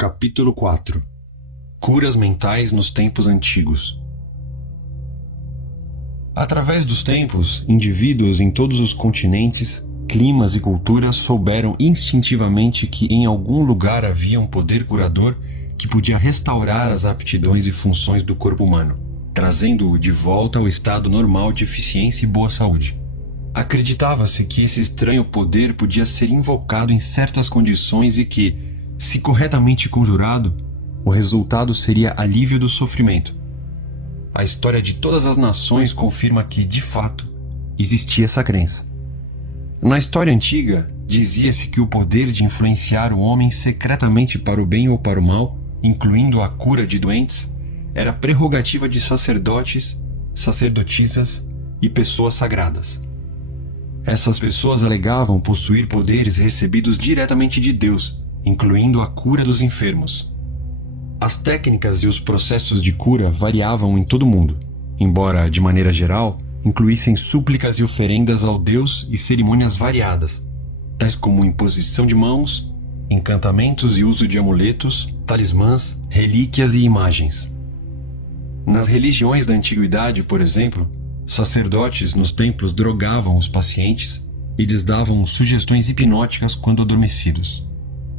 Capítulo 4 Curas mentais nos tempos antigos. Através dos tempos, indivíduos em todos os continentes, climas e culturas souberam instintivamente que em algum lugar havia um poder curador que podia restaurar as aptidões e funções do corpo humano, trazendo-o de volta ao estado normal de eficiência e boa saúde. Acreditava-se que esse estranho poder podia ser invocado em certas condições e que, se corretamente conjurado, o resultado seria alívio do sofrimento. A história de todas as nações confirma que, de fato, existia essa crença. Na história antiga, dizia-se que o poder de influenciar o homem secretamente para o bem ou para o mal, incluindo a cura de doentes, era prerrogativa de sacerdotes, sacerdotisas e pessoas sagradas. Essas pessoas alegavam possuir poderes recebidos diretamente de Deus, incluindo a cura dos enfermos. As técnicas e os processos de cura variavam em todo o mundo, embora, de maneira geral, incluíssem súplicas e oferendas ao Deus e cerimônias variadas, tais como imposição de mãos, encantamentos e uso de amuletos, talismãs, relíquias e imagens. Nas religiões da antiguidade, por exemplo, sacerdotes nos templos drogavam os pacientes e lhes davam sugestões hipnóticas quando adormecidos.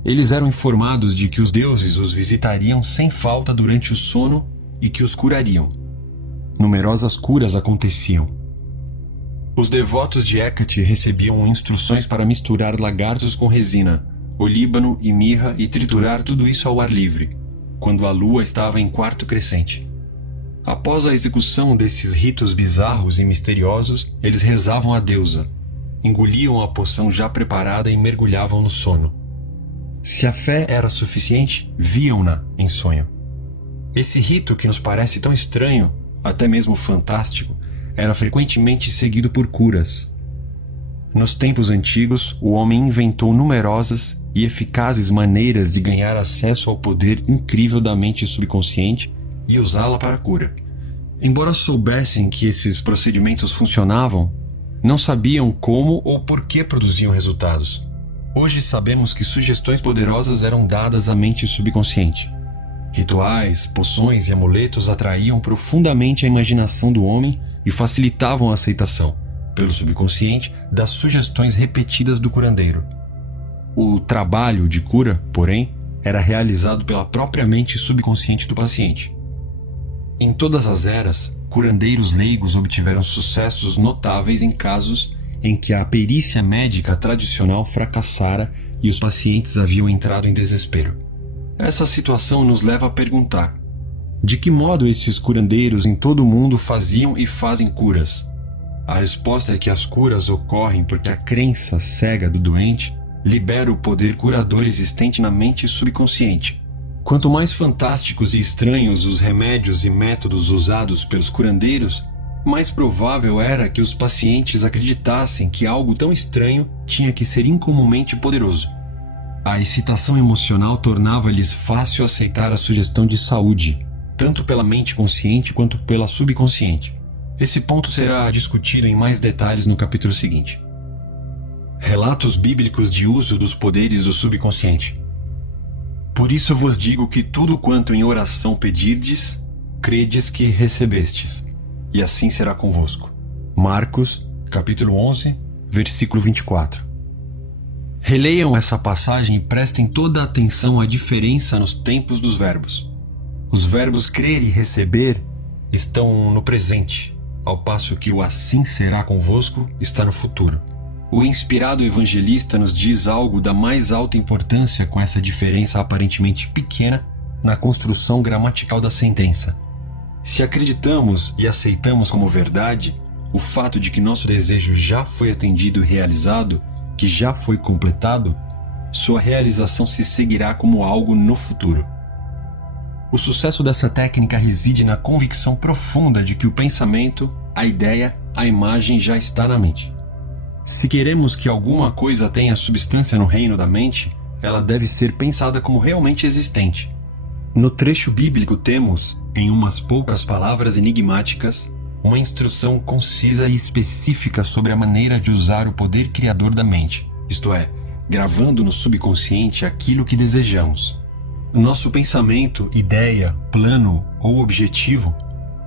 Eles eram informados de que os deuses os visitariam sem falta durante o sono e que os curariam. Numerosas curas aconteciam. Os devotos de Hecate recebiam instruções para misturar lagartos com resina, olíbano e mirra e triturar tudo isso ao ar livre, quando a lua estava em quarto crescente. Após a execução desses ritos bizarros e misteriosos, eles rezavam à deusa, engoliam a poção já preparada e mergulhavam no sono. Se a fé era suficiente, viam-na em sonho. Esse rito que nos parece tão estranho, até mesmo fantástico, era frequentemente seguido por curas. Nos tempos antigos, o homem inventou numerosas e eficazes maneiras de ganhar acesso ao poder incrível da mente subconsciente e usá-la para a cura. Embora soubessem que esses procedimentos funcionavam, não sabiam como ou por que produziam resultados. Hoje sabemos que sugestões poderosas eram dadas à mente subconsciente. Rituais, poções e amuletos atraíam profundamente a imaginação do homem e facilitavam a aceitação, pelo subconsciente, das sugestões repetidas do curandeiro. O trabalho de cura, porém, era realizado pela própria mente subconsciente do paciente. Em todas as eras, curandeiros leigos obtiveram sucessos notáveis em casos em que a perícia médica tradicional fracassara e os pacientes haviam entrado em desespero. Essa situação nos leva a perguntar: de que modo esses curandeiros em todo o mundo faziam e fazem curas? A resposta é que as curas ocorrem porque a crença cega do doente libera o poder curador existente na mente subconsciente. Quanto mais fantásticos e estranhos os remédios e métodos usados pelos curandeiros, mais provável era que os pacientes acreditassem que algo tão estranho tinha que ser incomumente poderoso. A excitação emocional tornava-lhes fácil aceitar a sugestão de saúde, tanto pela mente consciente quanto pela subconsciente. Esse ponto será discutido em mais detalhes no capítulo seguinte. Relatos bíblicos de uso dos poderes do subconsciente. Por isso vos digo que tudo quanto em oração pedirdes, credes que recebestes, e assim será convosco. Marcos, capítulo 11, versículo 24. Releiam essa passagem e prestem toda a atenção à diferença nos tempos dos verbos. Os verbos crer e receber estão no presente, ao passo que o assim será convosco está no futuro. O inspirado evangelista nos diz algo da mais alta importância com essa diferença aparentemente pequena na construção gramatical da sentença. Se acreditamos e aceitamos como verdade o fato de que nosso desejo já foi atendido e realizado, que já foi completado, sua realização se seguirá como algo no futuro. O sucesso dessa técnica reside na convicção profunda de que o pensamento, a ideia, a imagem já está na mente. Se queremos que alguma coisa tenha substância no reino da mente, ela deve ser pensada como realmente existente. No trecho bíblico temos, em umas poucas palavras enigmáticas, uma instrução concisa e específica sobre a maneira de usar o poder criador da mente, isto é, gravando no subconsciente aquilo que desejamos. Nosso pensamento, ideia, plano ou objetivo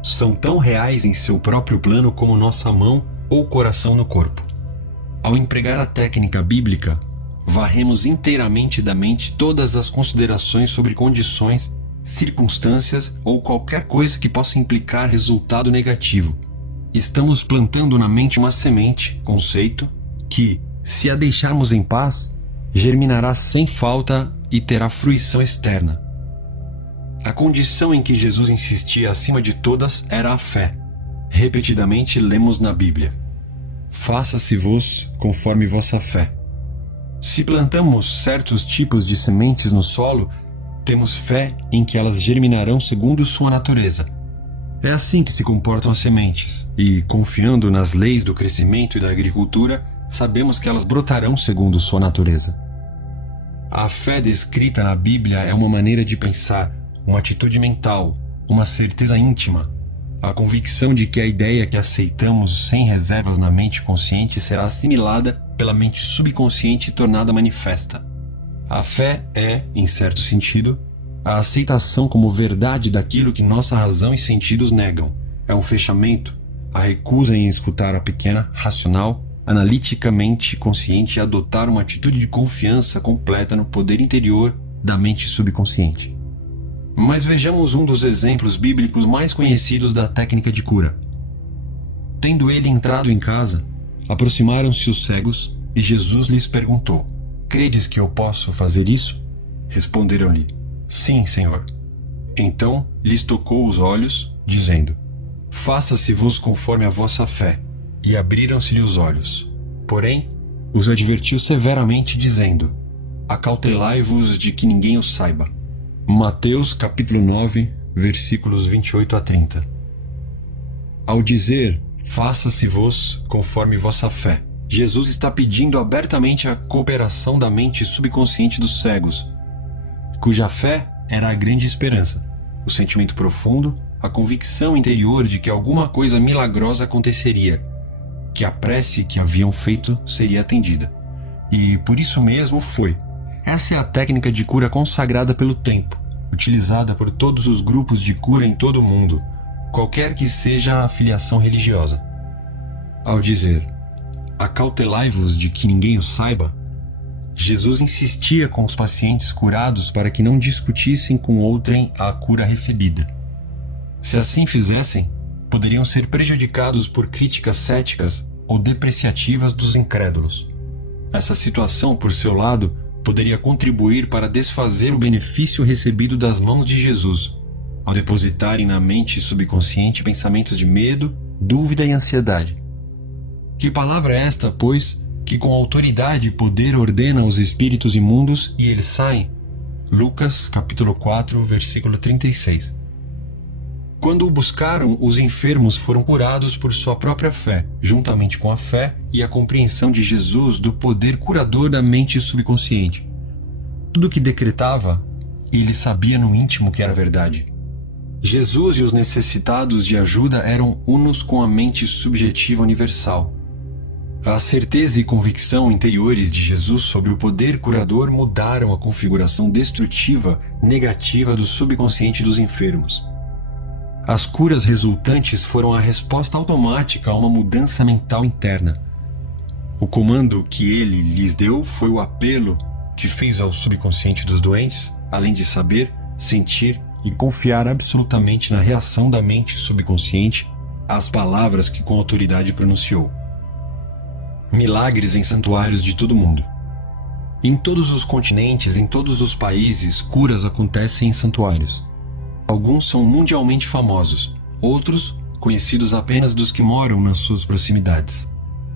são tão reais em seu próprio plano como nossa mão ou coração no corpo. Ao empregar a técnica bíblica, varremos inteiramente da mente todas as considerações sobre condições, circunstâncias ou qualquer coisa que possa implicar resultado negativo. Estamos plantando na mente uma semente, conceito, que, se a deixarmos em paz, germinará sem falta e terá fruição externa. A condição em que Jesus insistia acima de todas era a fé. Repetidamente lemos na Bíblia: faça-se-vos conforme vossa fé. Se plantamos certos tipos de sementes no solo, temos fé em que elas germinarão segundo sua natureza. É assim que se comportam as sementes, e, confiando nas leis do crescimento e da agricultura, sabemos que elas brotarão segundo sua natureza. A fé descrita na Bíblia é uma maneira de pensar, uma atitude mental, uma certeza íntima, a convicção de que a ideia que aceitamos sem reservas na mente consciente será assimilada pela mente subconsciente e tornada manifesta. A fé é, em certo sentido, a aceitação como verdade daquilo que nossa razão e sentidos negam. É um fechamento, a recusa em escutar a pequena, racional, analiticamente consciente e adotar uma atitude de confiança completa no poder interior da mente subconsciente. Mas vejamos um dos exemplos bíblicos mais conhecidos da técnica de cura. Tendo ele entrado em casa, aproximaram-se os cegos e Jesus lhes perguntou: credes que eu posso fazer isso? Responderam-lhe: sim, Senhor. Então lhes tocou os olhos, dizendo: faça-se-vos conforme a vossa fé. E abriram-se-lhe os olhos. Porém, os advertiu severamente, dizendo: acautelai-vos de que ninguém o saiba. Mateus capítulo 9, versículos 28 a 30. Ao dizer: faça-se-vos conforme vossa fé, Jesus está pedindo abertamente a cooperação da mente subconsciente dos cegos, cuja fé era a grande esperança, o sentimento profundo, a convicção interior de que alguma coisa milagrosa aconteceria, que a prece que haviam feito seria atendida. E por isso mesmo foi. Essa é a técnica de cura consagrada pelo tempo, utilizada por todos os grupos de cura em todo o mundo, qualquer que seja a filiação religiosa. Ao dizer: acautelai-vos de que ninguém o saiba, Jesus insistia com os pacientes curados para que não discutissem com outrem a cura recebida. Se assim fizessem, poderiam ser prejudicados por críticas céticas ou depreciativas dos incrédulos. Essa situação, por seu lado, poderia contribuir para desfazer o benefício recebido das mãos de Jesus, ao depositarem na mente subconsciente pensamentos de medo, dúvida e ansiedade. Que palavra é esta, pois, que com autoridade e poder ordena aos espíritos imundos e eles saem? Lucas capítulo 4, versículo 36. Quando o buscaram, os enfermos foram curados por sua própria fé, juntamente com a fé e a compreensão de Jesus do poder curador da mente subconsciente. Tudo o que decretava, ele sabia no íntimo que era verdade. Jesus e os necessitados de ajuda eram unos com a mente subjetiva universal. A certeza e convicção interiores de Jesus sobre o poder curador mudaram a configuração destrutiva, negativa do subconsciente dos enfermos. As curas resultantes foram a resposta automática a uma mudança mental interna. O comando que ele lhes deu foi o apelo que fez ao subconsciente dos doentes, além de saber, sentir e confiar absolutamente na reação da mente subconsciente às palavras que com autoridade pronunciou. Milagres em santuários de todo o mundo. Em todos os continentes, em todos os países, curas acontecem em santuários. Alguns são mundialmente famosos, outros conhecidos apenas dos que moram nas suas proximidades.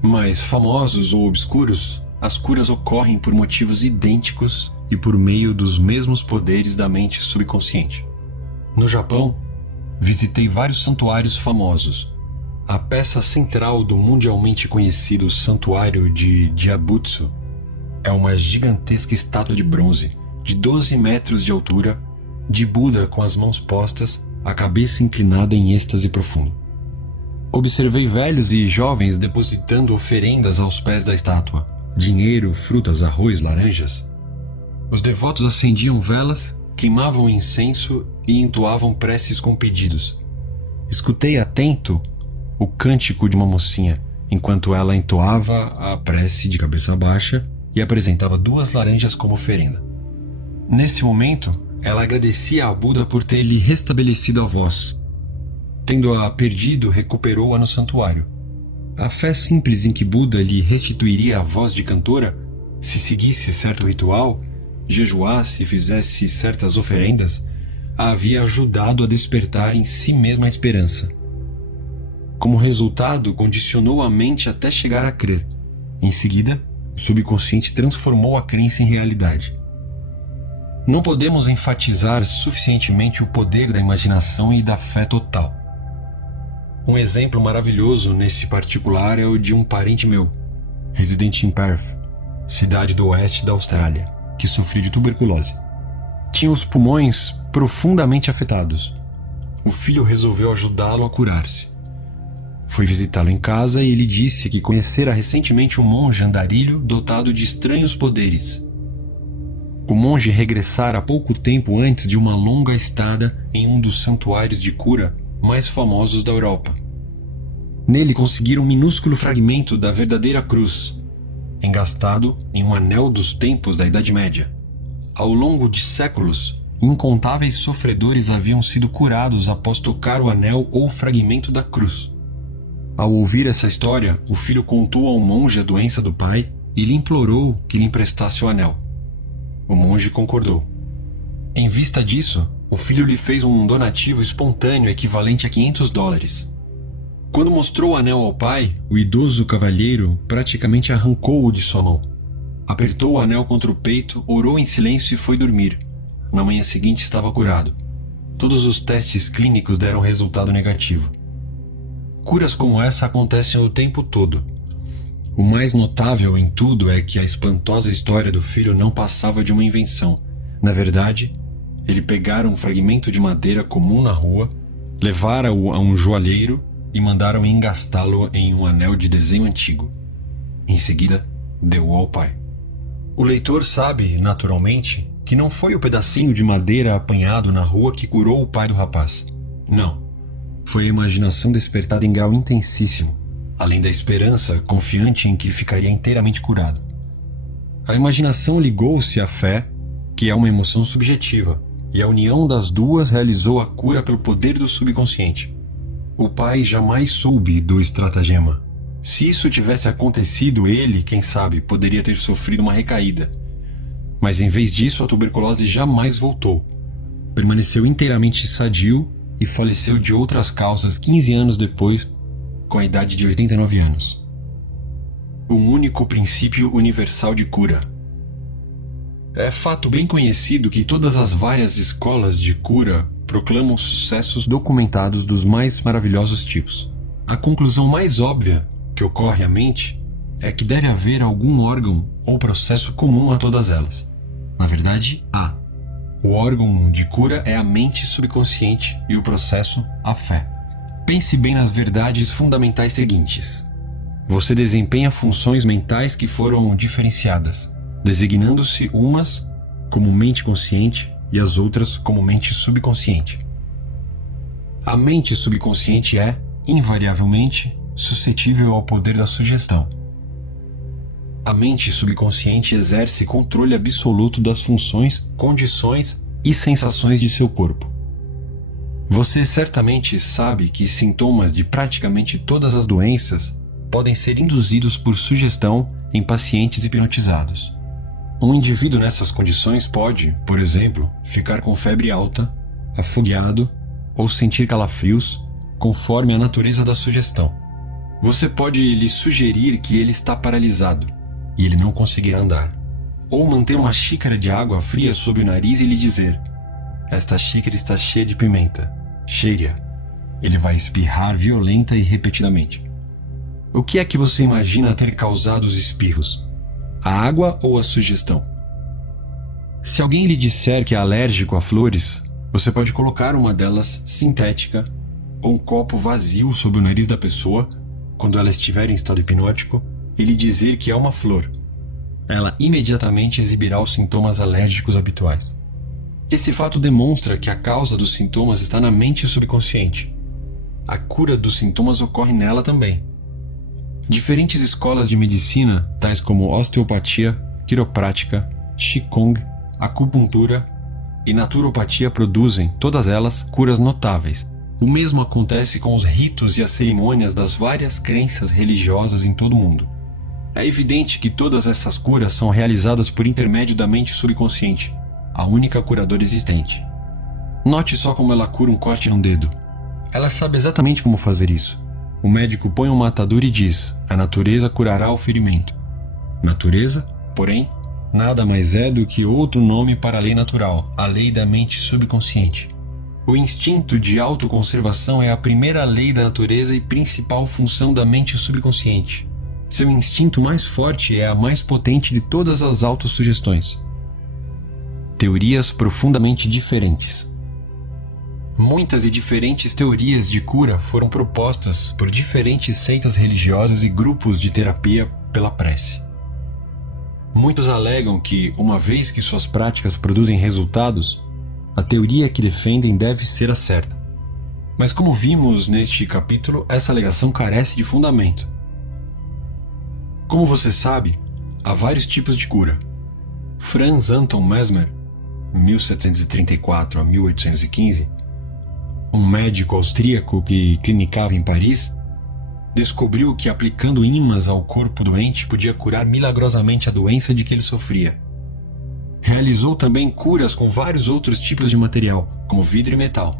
Mas famosos ou obscuros, as curas ocorrem por motivos idênticos e por meio dos mesmos poderes da mente subconsciente. No Japão, visitei vários santuários famosos. A peça central do mundialmente conhecido Santuário de Jiabutsu é uma gigantesca estátua de bronze, de 12 metros de altura, de Buda com as mãos postas, a cabeça inclinada em êxtase profundo. Observei velhos e jovens depositando oferendas aos pés da estátua, dinheiro, frutas, arroz, laranjas. Os devotos acendiam velas queimavam incenso e entoavam preces com pedidos. Escutei atento o cântico de uma mocinha, enquanto ela entoava a prece de cabeça baixa e apresentava 2 laranjas como oferenda. Nesse momento, ela agradecia a Buda por ter lhe restabelecido a voz. Tendo-a perdido, recuperou-a no santuário. A fé simples em que Buda lhe restituiria a voz de cantora, se seguisse certo ritual, jejuasse e fizesse certas oferendas, a havia ajudado a despertar em si mesma a esperança. Como resultado, condicionou a mente até chegar a crer. Em seguida, o subconsciente transformou a crença em realidade. Não podemos enfatizar suficientemente o poder da imaginação e da fé total. Um exemplo maravilhoso nesse particular é o de um parente meu, residente em Perth, cidade do oeste da Austrália, que sofria de tuberculose. Tinha os pulmões profundamente afetados. O filho resolveu ajudá-lo a curar-se. Foi visitá-lo em casa e ele disse que conhecera recentemente um monge andarilho dotado de estranhos poderes. O monge regressara pouco tempo antes de uma longa estada em um dos santuários de cura mais famosos da Europa. Nele conseguiram um minúsculo fragmento da verdadeira cruz, engastado em um anel dos tempos da Idade Média. Ao longo de séculos, incontáveis sofredores haviam sido curados após tocar o anel ou fragmento da cruz. Ao ouvir essa história, o filho contou ao monge a doença do pai e lhe implorou que lhe emprestasse o anel. O monge concordou. Em vista disso, o filho lhe fez um donativo espontâneo equivalente a $500. Quando mostrou o anel ao pai, o idoso cavalheiro praticamente arrancou-o de sua mão. Apertou o anel contra o peito, orou em silêncio e foi dormir. Na manhã seguinte estava curado. Todos os testes clínicos deram resultado negativo. Curas como essa acontecem o tempo todo. O mais notável em tudo é que a espantosa história do filho não passava de uma invenção. Na verdade, ele pegara um fragmento de madeira comum na rua, levara-o a um joalheiro e mandaram engastá-lo em um anel de desenho antigo. Em seguida, deu-o ao pai. O leitor sabe, naturalmente, que não foi o pedacinho de madeira apanhado na rua que curou o pai do rapaz. Não. Foi a imaginação despertada em grau intensíssimo, além da esperança confiante em que ficaria inteiramente curado. A imaginação ligou-se à fé, que é uma emoção subjetiva, e a união das duas realizou a cura pelo poder do subconsciente. O pai jamais soube do estratagema. Se isso tivesse acontecido, ele, quem sabe, poderia ter sofrido uma recaída. Mas em vez disso, a tuberculose jamais voltou. Permaneceu inteiramente sadio e faleceu de outras causas 15 anos depois, com a idade de 89 anos. Um único princípio universal de cura. É fato bem conhecido que todas as várias escolas de cura proclamam sucessos documentados dos mais maravilhosos tipos. A conclusão mais óbvia que ocorre à mente é que deve haver algum órgão ou processo comum a todas elas. Na verdade, há. O órgão de cura é a mente subconsciente e o processo, a fé. Pense bem nas verdades fundamentais seguintes. Você desempenha funções mentais que foram diferenciadas, designando-se umas como mente consciente e as outras como mente subconsciente. A mente subconsciente é, invariavelmente, suscetível ao poder da sugestão. A mente subconsciente exerce controle absoluto das funções, condições e sensações de seu corpo. Você certamente sabe que sintomas de praticamente todas as doenças podem ser induzidos por sugestão em pacientes hipnotizados. Um indivíduo nessas condições pode, por exemplo, ficar com febre alta, afogueado ou sentir calafrios, conforme a natureza da sugestão. Você pode lhe sugerir que ele está paralisado e ele não conseguirá andar. Ou manter uma xícara de água fria sob o nariz e lhe dizer: esta xícara está cheia de pimenta, cheire-a. Ele vai espirrar violenta e repetidamente. O que é que você imagina ter causado os espirros? A água ou a sugestão? Se alguém lhe disser que é alérgico a flores, você pode colocar uma delas sintética ou um copo vazio sob o nariz da pessoa quando ela estiver em estado hipnótico e lhe dizer que é uma flor. Ela imediatamente exibirá os sintomas alérgicos habituais. Esse fato demonstra que a causa dos sintomas está na mente subconsciente. A cura dos sintomas ocorre nela também. Diferentes escolas de medicina, tais como osteopatia, quiroprática, qigong, acupuntura e naturopatia produzem, todas elas, curas notáveis. O mesmo acontece com os ritos e as cerimônias das várias crenças religiosas em todo o mundo. É evidente que todas essas curas são realizadas por intermédio da mente subconsciente, a única curadora existente. Note só como ela cura um corte no dedo. Ela sabe exatamente como fazer isso. O médico põe uma atadura e diz: a natureza curará o ferimento. Natureza, porém, nada mais é do que outro nome para a lei natural, a lei da mente subconsciente. O instinto de autoconservação é a primeira lei da natureza e principal função da mente subconsciente. Seu instinto mais forte é a mais potente de todas as autossugestões. Teorias profundamente diferentes. Muitas e diferentes teorias de cura foram propostas por diferentes seitas religiosas e grupos de terapia pela prece. Muitos alegam que, uma vez que suas práticas produzem resultados, a teoria que defendem deve ser a certa. Mas como vimos neste capítulo, essa alegação carece de fundamento. Como você sabe, há vários tipos de cura. Franz Anton Mesmer, 1734 a 1815, um médico austríaco que clinicava em Paris, descobriu que aplicando ímãs ao corpo doente podia curar milagrosamente a doença de que ele sofria. Realizou também curas com vários outros tipos de material, como vidro e metal.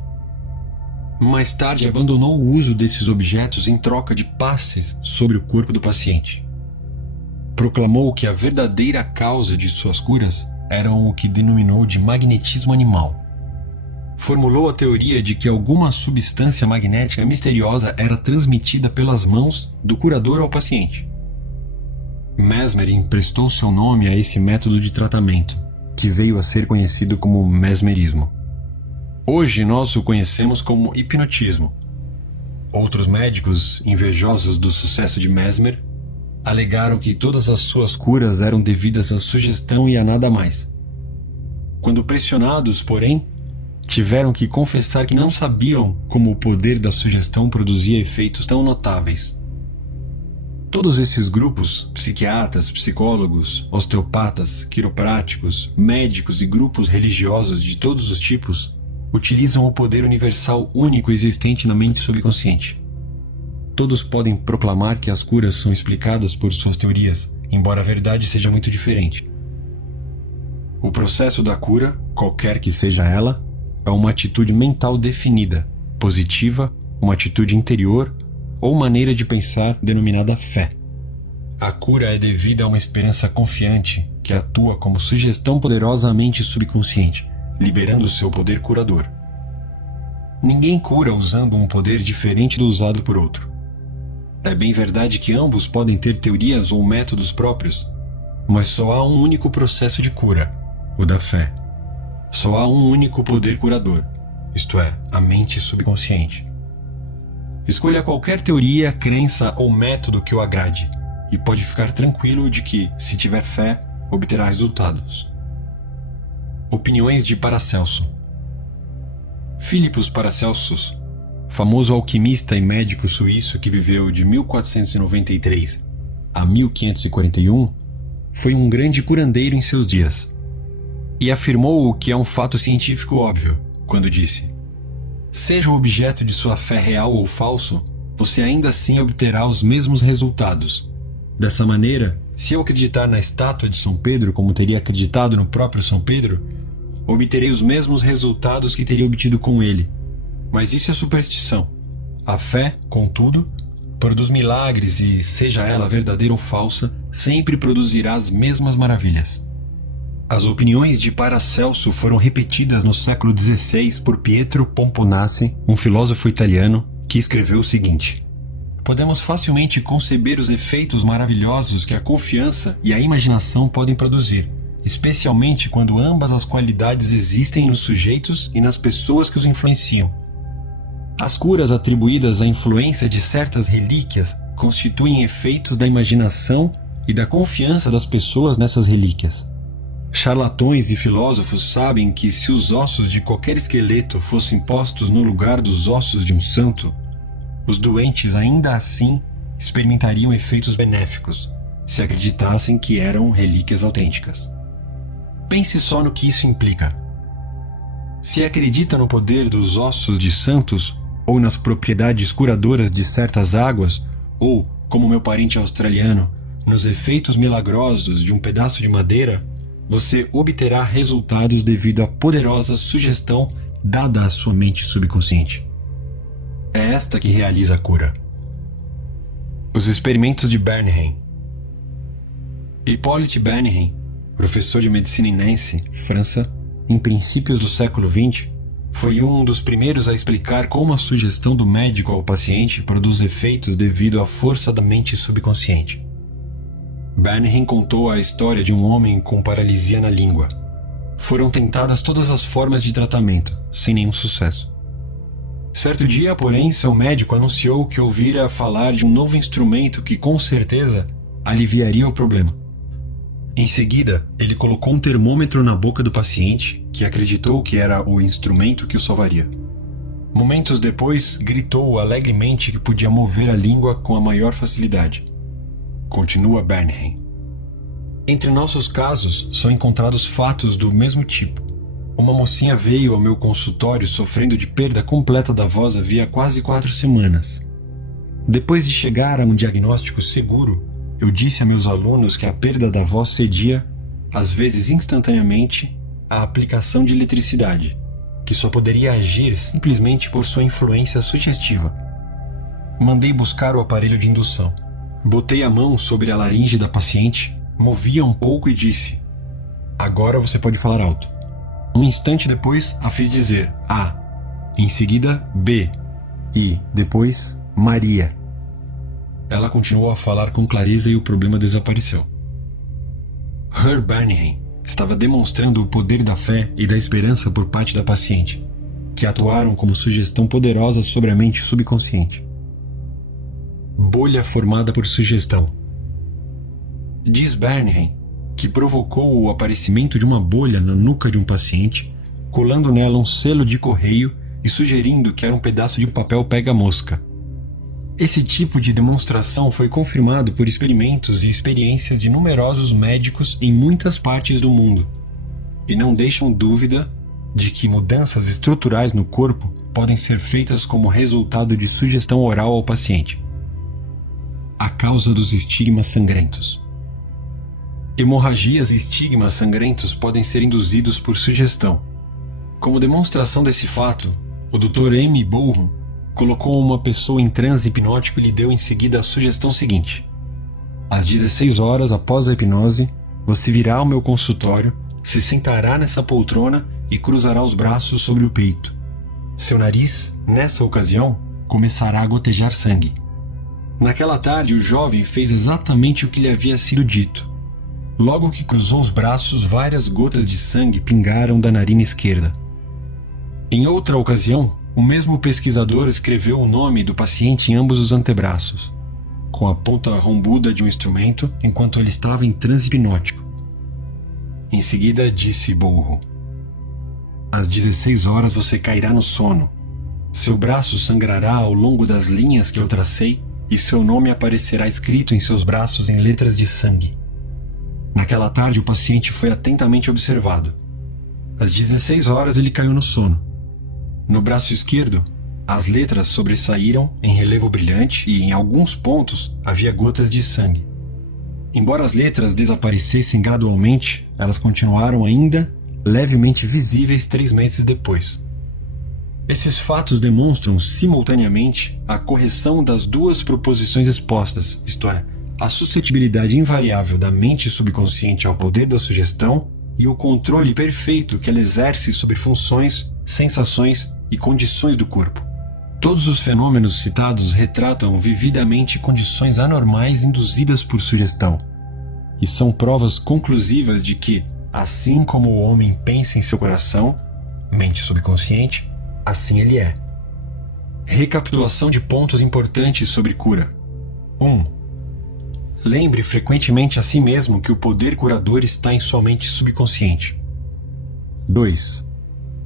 Mais tarde abandonou o uso desses objetos em troca de passes sobre o corpo do paciente. Proclamou que a verdadeira causa de suas curas eram o que denominou de magnetismo animal. Formulou a teoria de que alguma substância magnética misteriosa era transmitida pelas mãos do curador ao paciente. Mesmer emprestou seu nome a esse método de tratamento, que veio a ser conhecido como mesmerismo. Hoje nós o conhecemos como hipnotismo. Outros médicos, invejosos do sucesso de Mesmer, alegaram que todas as suas curas eram devidas à sugestão e a nada mais. Quando pressionados, porém, tiveram que confessar que não sabiam como o poder da sugestão produzia efeitos tão notáveis. Todos esses grupos, psiquiatras, psicólogos, osteopatas, quiropráticos, médicos e grupos religiosos de todos os tipos, utilizam o poder universal único existente na mente subconsciente. Todos podem proclamar que as curas são explicadas por suas teorias, embora a verdade seja muito diferente. O processo da cura, qualquer que seja ela, é uma atitude mental definida, positiva, uma atitude interior ou maneira de pensar denominada fé. A cura é devida a uma esperança confiante que atua como sugestão poderosa à mente subconsciente, liberando seu poder curador. Ninguém cura usando um poder diferente do usado por outro. É bem verdade que ambos podem ter teorias ou métodos próprios, mas só há um único processo de cura, o da fé. Só há um único poder curador, isto é, a mente subconsciente. Escolha qualquer teoria, crença ou método que o agrade, e pode ficar tranquilo de que, se tiver fé, obterá resultados. Opiniões de Paracelso. Philippus Paracelsus, famoso alquimista e médico suíço que viveu de 1493 a 1541, foi um grande curandeiro em seus dias. E afirmou o que é um fato científico óbvio, quando disse: seja o objeto de sua fé real ou falso, você ainda assim obterá os mesmos resultados. Dessa maneira, se eu acreditar na estátua de São Pedro como teria acreditado no próprio São Pedro, obterei os mesmos resultados que teria obtido com ele. Mas isso é superstição. A fé, contudo, produz milagres e, seja ela verdadeira ou falsa, sempre produzirá as mesmas maravilhas. As opiniões de Paracelso foram repetidas no século XVI por Pietro Pomponazzi, um filósofo italiano, que escreveu o seguinte: podemos facilmente conceber os efeitos maravilhosos que a confiança e a imaginação podem produzir, especialmente quando ambas as qualidades existem nos sujeitos e nas pessoas que os influenciam. As curas atribuídas à influência de certas relíquias constituem efeitos da imaginação e da confiança das pessoas nessas relíquias. Charlatões e filósofos sabem que se os ossos de qualquer esqueleto fossem postos no lugar dos ossos de um santo, os doentes ainda assim experimentariam efeitos benéficos, se acreditassem que eram relíquias autênticas. Pense só no que isso implica. Se acredita no poder dos ossos de santos, ou nas propriedades curadoras de certas águas, ou, como meu parente australiano, nos efeitos milagrosos de um pedaço de madeira, você obterá resultados devido à poderosa sugestão dada à sua mente subconsciente. É esta que realiza a cura. Os experimentos de Bernheim. Hippolyte Bernheim, professor de medicina em Nancy, França, em princípios do século XX, foi um dos primeiros a explicar como a sugestão do médico ao paciente produz efeitos devido à força da mente subconsciente. Bernheim contou a história de um homem com paralisia na língua. Foram tentadas todas as formas de tratamento, sem nenhum sucesso. Certo dia, porém, seu médico anunciou que ouvira falar de um novo instrumento que, com certeza, aliviaria o problema. Em seguida, ele colocou um termômetro na boca do paciente, que acreditou que era o instrumento que o salvaria. Momentos depois, gritou alegremente que podia mover a língua com a maior facilidade. Continua Bernheim. Entre nossos casos, são encontrados fatos do mesmo tipo. Uma mocinha veio ao meu consultório sofrendo de perda completa da voz havia quase 4 semanas. Depois de chegar a um diagnóstico seguro, eu disse a meus alunos que a perda da voz cedia, às vezes instantaneamente, à aplicação de eletricidade, que só poderia agir simplesmente por sua influência sugestiva. Mandei buscar o aparelho de indução. Botei a mão sobre a laringe da paciente, movi-a um pouco e disse: "Agora você pode falar alto." Um instante depois, a fiz dizer A, em seguida B, e, depois, Maria. Ela continuou a falar com clareza e o problema desapareceu. Herr Bernheim estava demonstrando o poder da fé e da esperança por parte da paciente, que atuaram como sugestão poderosa sobre a mente subconsciente. Bolha formada por sugestão. Diz Bernheim que provocou o aparecimento de uma bolha na nuca de um paciente, colando nela um selo de correio e sugerindo que era um pedaço de papel pega-mosca. Esse tipo de demonstração foi confirmado por experimentos e experiências de numerosos médicos em muitas partes do mundo, e não deixam dúvida de que mudanças estruturais no corpo podem ser feitas como resultado de sugestão oral ao paciente. A causa dos estigmas sangrentos. Hemorragias e estigmas sangrentos podem ser induzidos por sugestão. Como demonstração desse fato, o Dr. M. Bourham colocou uma pessoa em transe hipnótico e lhe deu em seguida a sugestão seguinte: às 16 horas após a hipnose, você virá ao meu consultório, se sentará nessa poltrona e cruzará os braços sobre o peito. Seu nariz, nessa ocasião, começará a gotejar sangue. Naquela tarde, o jovem fez exatamente o que lhe havia sido dito. Logo que cruzou os braços, várias gotas de sangue pingaram da narina esquerda. Em outra ocasião, o mesmo pesquisador escreveu o nome do paciente em ambos os antebraços, com a ponta rombuda de um instrumento, enquanto ele estava em transe hipnótico. Em seguida, disse Bourham: às 16 horas você cairá no sono. Seu braço sangrará ao longo das linhas que eu tracei e seu nome aparecerá escrito em seus braços em letras de sangue. Naquela tarde, o paciente foi atentamente observado. Às 16 horas, ele caiu no sono. No braço esquerdo, as letras sobressaíram em relevo brilhante e, em alguns pontos, havia gotas de sangue. Embora as letras desaparecessem gradualmente, elas continuaram ainda levemente visíveis 3 meses depois. Esses fatos demonstram simultaneamente a correção das duas proposições expostas, isto é, a suscetibilidade invariável da mente subconsciente ao poder da sugestão e o controle perfeito que ela exerce sobre funções, sensações e condições do corpo. Todos os fenômenos citados retratam vividamente condições anormais induzidas por sugestão, e são provas conclusivas de que, assim como o homem pensa em seu coração, mente subconsciente, assim ele é. Recapitulação de pontos importantes sobre cura. 1. Lembre frequentemente a si mesmo que o poder curador está em sua mente subconsciente. 2.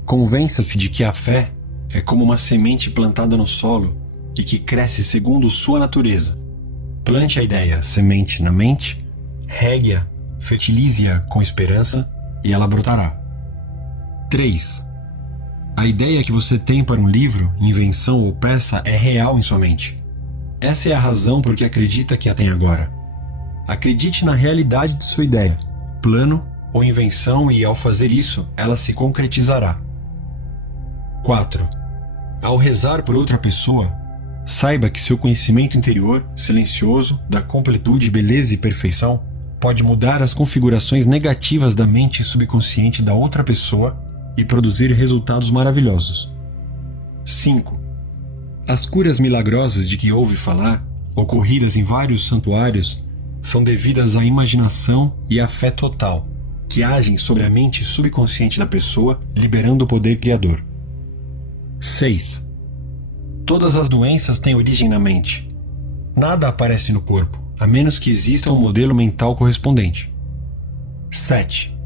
Convença-se de que a fé é como uma semente plantada no solo e que cresce segundo sua natureza. Plante a ideia semente na mente, regue-a, fertilize-a com esperança e ela brotará. 3. A ideia que você tem para um livro, invenção ou peça é real em sua mente. Essa é a razão por que acredita que a tem agora. Acredite na realidade de sua ideia, plano ou invenção e, ao fazer isso, ela se concretizará. 4. Ao rezar por outra pessoa, saiba que seu conhecimento interior, silencioso, da completude, beleza e perfeição, pode mudar as configurações negativas da mente subconsciente da outra pessoa e produzir resultados maravilhosos. 5. As curas milagrosas de que ouve falar, ocorridas em vários santuários, são devidas à imaginação e à fé total, que agem sobre a mente subconsciente da pessoa, liberando o poder criador. 6. Todas as doenças têm origem na mente. Nada aparece no corpo, a menos que exista um modelo mental correspondente. 7.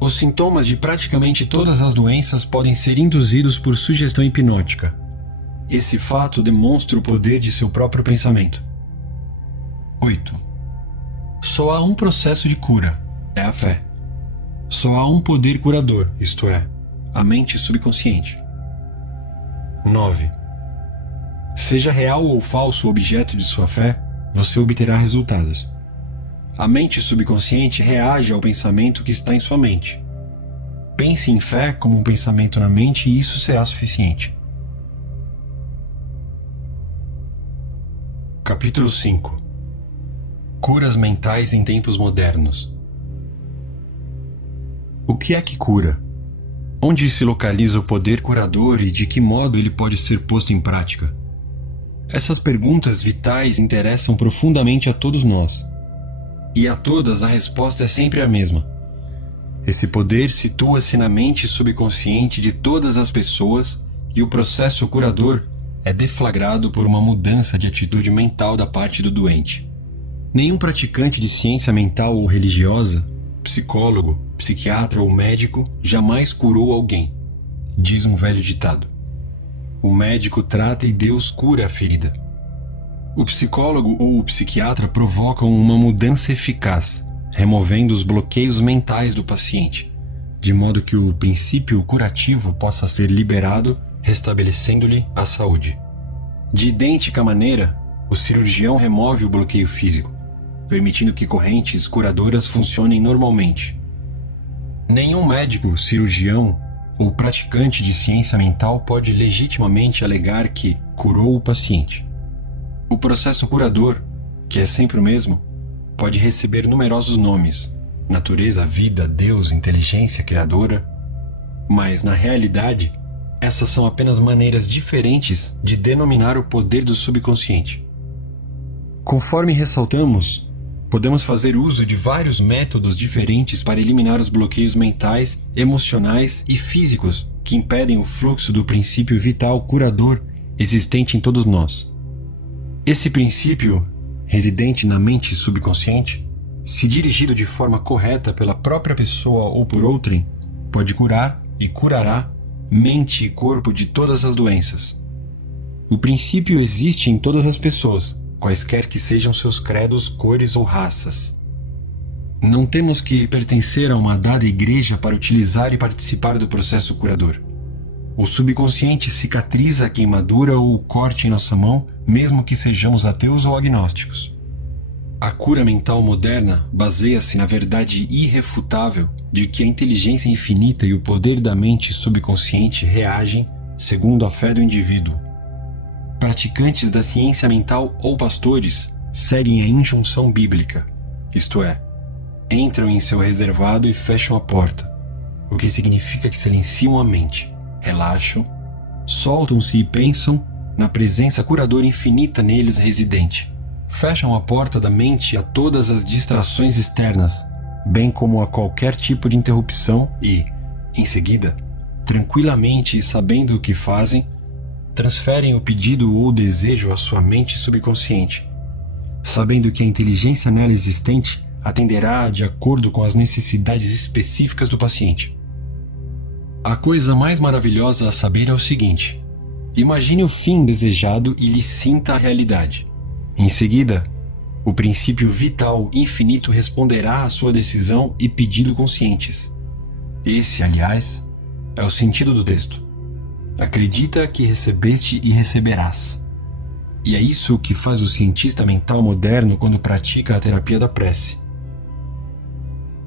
Os sintomas de praticamente todas as doenças podem ser induzidos por sugestão hipnótica. Esse fato demonstra o poder de seu próprio pensamento. 8. Só há um processo de cura, é a fé. Só há um poder curador, isto é, a mente subconsciente. 9. Seja real ou falso o objeto de sua fé, você obterá resultados. A mente subconsciente reage ao pensamento que está em sua mente. Pense em fé como um pensamento na mente e isso será suficiente. Capítulo 5. Curas mentais em tempos modernos. O que é que cura? Onde se localiza o poder curador e de que modo ele pode ser posto em prática? Essas perguntas vitais interessam profundamente a todos nós. E a todas a resposta é sempre a mesma. Esse poder situa-se na mente subconsciente de todas as pessoas e o processo curador é deflagrado por uma mudança de atitude mental da parte do doente. Nenhum praticante de ciência mental ou religiosa, psicólogo, psiquiatra ou médico jamais curou alguém, diz um velho ditado. O médico trata e Deus cura a ferida. O psicólogo ou o psiquiatra provocam uma mudança eficaz, removendo os bloqueios mentais do paciente, de modo que o princípio curativo possa ser liberado, restabelecendo-lhe a saúde. De idêntica maneira, o cirurgião remove o bloqueio físico, permitindo que correntes curadoras funcionem normalmente. Nenhum médico, cirurgião ou praticante de ciência mental pode legitimamente alegar que curou o paciente. O processo curador, que é sempre o mesmo, pode receber numerosos nomes: natureza, vida, Deus, inteligência criadora. Mas, na realidade, essas são apenas maneiras diferentes de denominar o poder do subconsciente. Conforme ressaltamos, podemos fazer uso de vários métodos diferentes para eliminar os bloqueios mentais, emocionais e físicos que impedem o fluxo do princípio vital curador existente em todos nós. Esse princípio, residente na mente subconsciente, se dirigido de forma correta pela própria pessoa ou por outrem, pode curar e curará mente e corpo de todas as doenças. O princípio existe em todas as pessoas, quaisquer que sejam seus credos, cores ou raças. Não temos que pertencer a uma dada igreja para utilizar e participar do processo curador. O subconsciente cicatriza a queimadura ou o corte em nossa mão, mesmo que sejamos ateus ou agnósticos. A cura mental moderna baseia-se na verdade irrefutável de que a inteligência infinita e o poder da mente subconsciente reagem segundo a fé do indivíduo. Praticantes da ciência mental ou pastores seguem a injunção bíblica, isto é, entram em seu reservado e fecham a porta, o que significa que silenciam a mente, relaxam, soltam-se e pensam na presença curadora infinita neles residente. Fecham a porta da mente a todas as distrações externas, bem como a qualquer tipo de interrupção e, em seguida, tranquilamente e sabendo o que fazem, transferem o pedido ou desejo à sua mente subconsciente, sabendo que a inteligência nela existente atenderá de acordo com as necessidades específicas do paciente. A coisa mais maravilhosa a saber é o seguinte: imagine o fim desejado e lhe sinta a realidade. Em seguida, o princípio vital infinito responderá à sua decisão e pedido conscientes. Esse, aliás, é o sentido do texto. Acredita que recebeste e receberás. E é isso que faz o cientista mental moderno quando pratica a terapia da prece.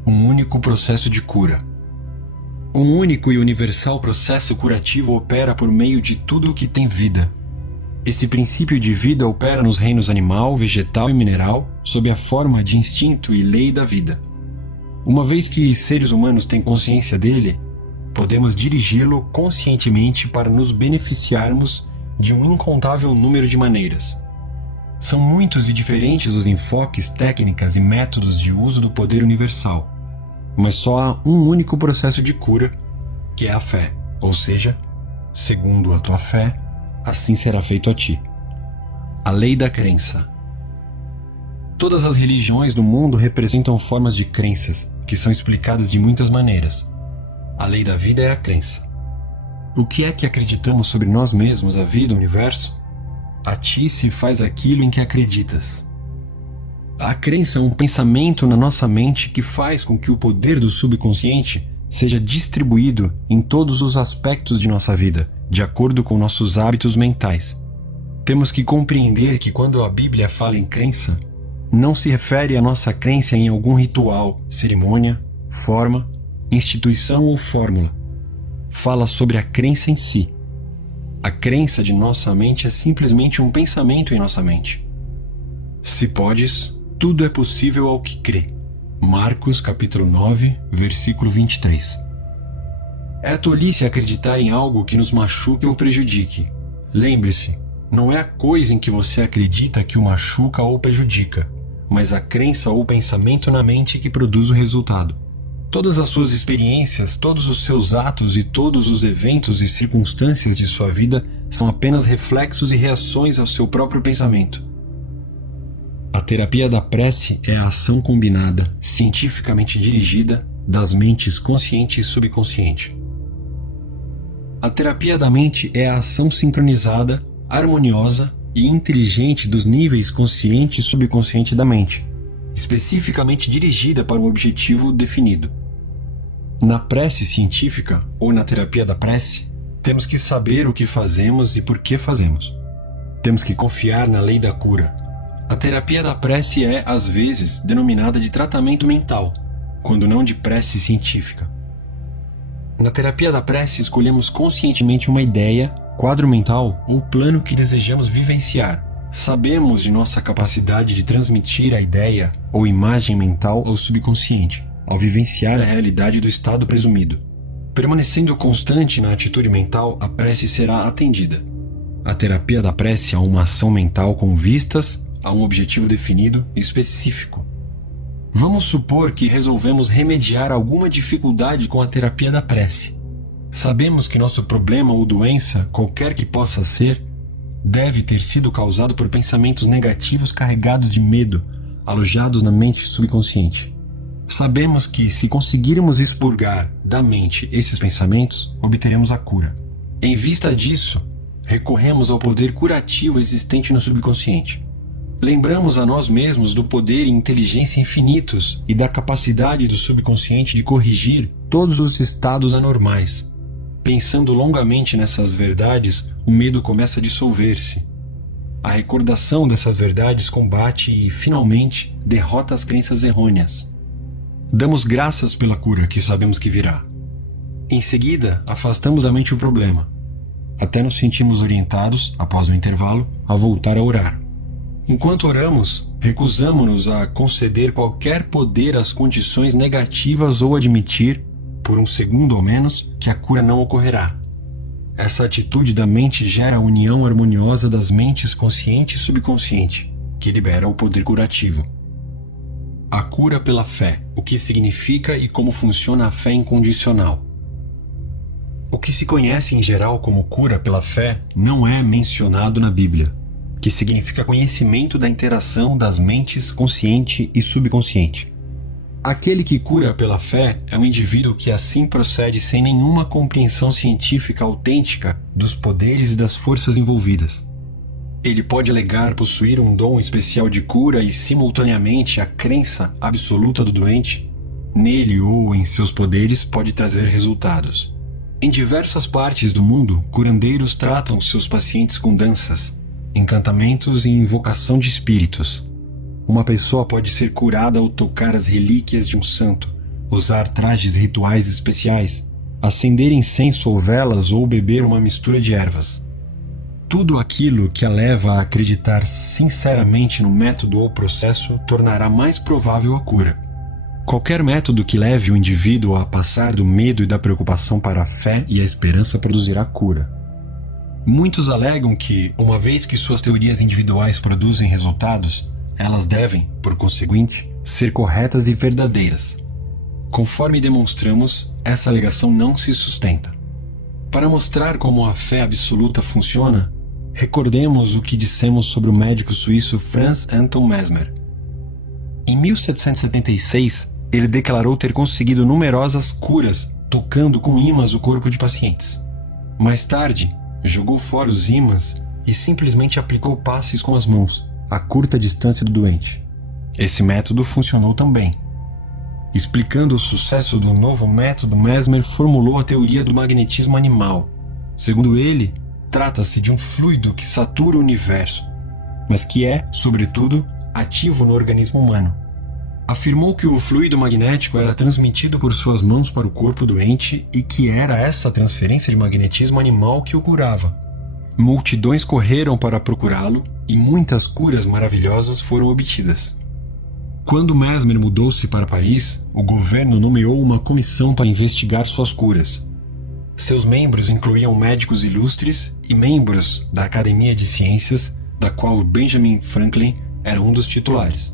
Um único processo de cura. Um único e universal processo curativo opera por meio de tudo o que tem vida. Esse princípio de vida opera nos reinos animal, vegetal e mineral, sob a forma de instinto e lei da vida. Uma vez que seres humanos têm consciência dele, podemos dirigi-lo conscientemente para nos beneficiarmos de um incontável número de maneiras. São muitos e diferentes os enfoques, técnicas e métodos de uso do poder universal, mas só há um único processo de cura, que é a fé, ou seja, segundo a tua fé, assim será feito a ti. A lei da crença. Todas as religiões do mundo representam formas de crenças, que são explicadas de muitas maneiras. A lei da vida é a crença. O que é que acreditamos sobre nós mesmos, a vida, o universo? A ti se faz aquilo em que acreditas. A crença é um pensamento na nossa mente que faz com que o poder do subconsciente seja distribuído em todos os aspectos de nossa vida, de acordo com nossos hábitos mentais. Temos que compreender que quando a Bíblia fala em crença, não se refere à nossa crença em algum ritual, cerimônia, forma, instituição ou fórmula. Fala sobre a crença em si. A crença de nossa mente é simplesmente um pensamento em nossa mente. Se podes, tudo é possível ao que crê. Marcos capítulo 9, versículo 23. É tolice acreditar em algo que nos machuque ou prejudique. Lembre-se, não é a coisa em que você acredita que o machuca ou prejudica, mas a crença ou pensamento na mente que produz o resultado. Todas as suas experiências, todos os seus atos e todos os eventos e circunstâncias de sua vida são apenas reflexos e reações ao seu próprio pensamento. A terapia da prece é a ação combinada, cientificamente dirigida, das mentes consciente e subconsciente. A terapia da mente é a ação sincronizada, harmoniosa e inteligente dos níveis consciente e subconsciente da mente, especificamente dirigida para um objetivo definido. Na prece científica, ou na terapia da prece, temos que saber o que fazemos e por que fazemos. Temos que confiar na lei da cura. A terapia da prece é, às vezes, denominada de tratamento mental, quando não de prece científica. Na terapia da prece, escolhemos conscientemente uma ideia, quadro mental ou plano que desejamos vivenciar. Sabemos de nossa capacidade de transmitir a ideia ou imagem mental ao subconsciente, ao vivenciar a realidade do estado presumido. Permanecendo constante na atitude mental, a prece será atendida. A terapia da prece é uma ação mental com vistas a um objetivo definido e específico. Vamos supor que resolvemos remediar alguma dificuldade com a terapia da prece. Sabemos que nosso problema ou doença, qualquer que possa ser, deve ter sido causado por pensamentos negativos carregados de medo, alojados na mente subconsciente. Sabemos que, se conseguirmos expurgar da mente esses pensamentos, obteremos a cura. Em vista disso, recorremos ao poder curativo existente no subconsciente. Lembramos a nós mesmos do poder e inteligência infinitos e da capacidade do subconsciente de corrigir todos os estados anormais. Pensando longamente nessas verdades, o medo começa a dissolver-se. A recordação dessas verdades combate e, finalmente, derrota as crenças errôneas. Damos graças pela cura que sabemos que virá. Em seguida, afastamos da mente o problema, até nos sentimos orientados, após o intervalo, a voltar a orar. Enquanto oramos, recusamo-nos a conceder qualquer poder às condições negativas ou admitir, por um segundo ou menos, que a cura não ocorrerá. Essa atitude da mente gera a união harmoniosa das mentes consciente e subconsciente, que libera o poder curativo. A cura pela fé, o que significa e como funciona a fé incondicional. O que se conhece em geral como cura pela fé não é mencionado na Bíblia. que significa conhecimento da interação das mentes consciente e subconsciente. Aquele que cura pela fé é um indivíduo que assim procede sem nenhuma compreensão científica autêntica dos poderes e das forças envolvidas. Ele pode alegar possuir um dom especial de cura e, simultaneamente, a crença absoluta do doente nele ou em seus poderes pode trazer resultados. Em diversas partes do mundo, curandeiros tratam seus pacientes com danças, encantamentos e invocação de espíritos. Uma pessoa pode ser curada ao tocar as relíquias de um santo, usar trajes rituais especiais, acender incenso ou velas ou beber uma mistura de ervas. Tudo aquilo que a leva a acreditar sinceramente no método ou processo tornará mais provável a cura. Qualquer método que leve o indivíduo a passar do medo e da preocupação para a fé e a esperança produzirá cura. Muitos alegam que, uma vez que suas teorias individuais produzem resultados, elas devem, por conseguinte, ser corretas e verdadeiras. Conforme demonstramos, essa alegação não se sustenta. Para mostrar como a fé absoluta funciona, recordemos o que dissemos sobre o médico suíço Franz Anton Mesmer. Em 1776, ele declarou ter conseguido numerosas curas tocando com ímãs o corpo de pacientes. Mais tarde, jogou fora os ímãs e simplesmente aplicou passes com as mãos, a curta distância do doente. Esse método funcionou também. Explicando o sucesso do novo método, Mesmer formulou a teoria do magnetismo animal. Segundo ele, trata-se de um fluido que satura o universo, mas que é, sobretudo, ativo no organismo humano. Afirmou que o fluido magnético era transmitido por suas mãos para o corpo doente e que era essa transferência de magnetismo animal que o curava. Multidões correram para procurá-lo e muitas curas maravilhosas foram obtidas. Quando Mesmer mudou-se para Paris, o governo nomeou uma comissão para investigar suas curas. Seus membros incluíam médicos ilustres e membros da Academia de Ciências, da qual Benjamin Franklin era um dos titulares.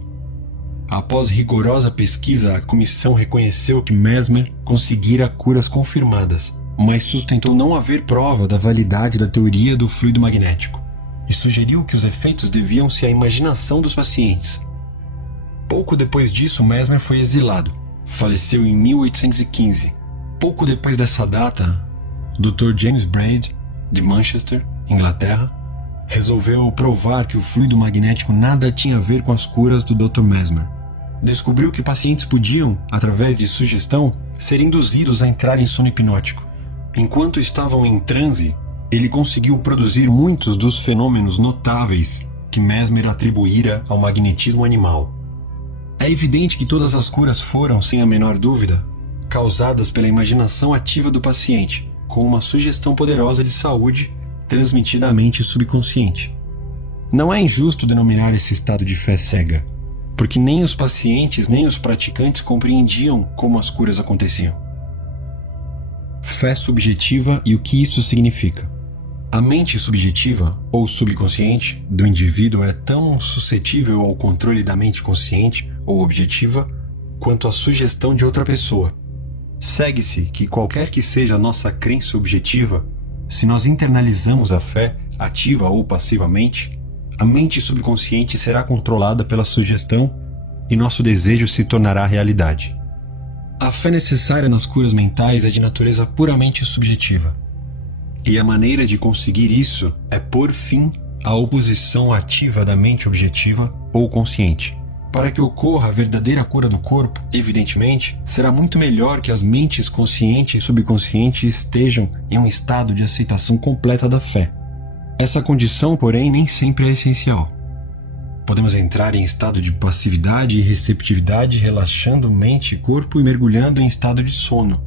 Após rigorosa pesquisa, a comissão reconheceu que Mesmer conseguira curas confirmadas, mas sustentou não haver prova da validade da teoria do fluido magnético, e sugeriu que os efeitos deviam-se à imaginação dos pacientes. Pouco depois disso, Mesmer foi exilado. Faleceu em 1815. Pouco depois dessa data, o Dr. James Braid, de Manchester, Inglaterra, resolveu provar que o fluido magnético nada tinha a ver com as curas do Dr. Mesmer. Descobriu que pacientes podiam, através de sugestão, ser induzidos a entrar em sono hipnótico. Enquanto estavam em transe, ele conseguiu produzir muitos dos fenômenos notáveis que Mesmer atribuíra ao magnetismo animal. É evidente que todas as curas foram, sem a menor dúvida, causadas pela imaginação ativa do paciente, com uma sugestão poderosa de saúde transmitida à mente subconsciente. Não é injusto denominar esse estado de fé cega, porque nem os pacientes nem os praticantes compreendiam como as curas aconteciam. Fé subjetiva e o que isso significa. A mente subjetiva, ou subconsciente, do indivíduo é tão suscetível ao controle da mente consciente, ou objetiva, quanto a sugestão de outra pessoa. Segue-se que qualquer que seja a nossa crença objetiva, se nós internalizamos a fé, ativa ou passivamente, a mente subconsciente será controlada pela sugestão e nosso desejo se tornará realidade. A fé necessária nas curas mentais é de natureza puramente subjetiva. E a maneira de conseguir isso é pôr fim à oposição ativa da mente objetiva ou consciente. Para que ocorra a verdadeira cura do corpo, evidentemente, será muito melhor que as mentes consciente e subconsciente estejam em um estado de aceitação completa da fé. Essa condição, porém, nem sempre é essencial. Podemos entrar em estado de passividade e receptividade, relaxando mente e corpo e mergulhando em estado de sono.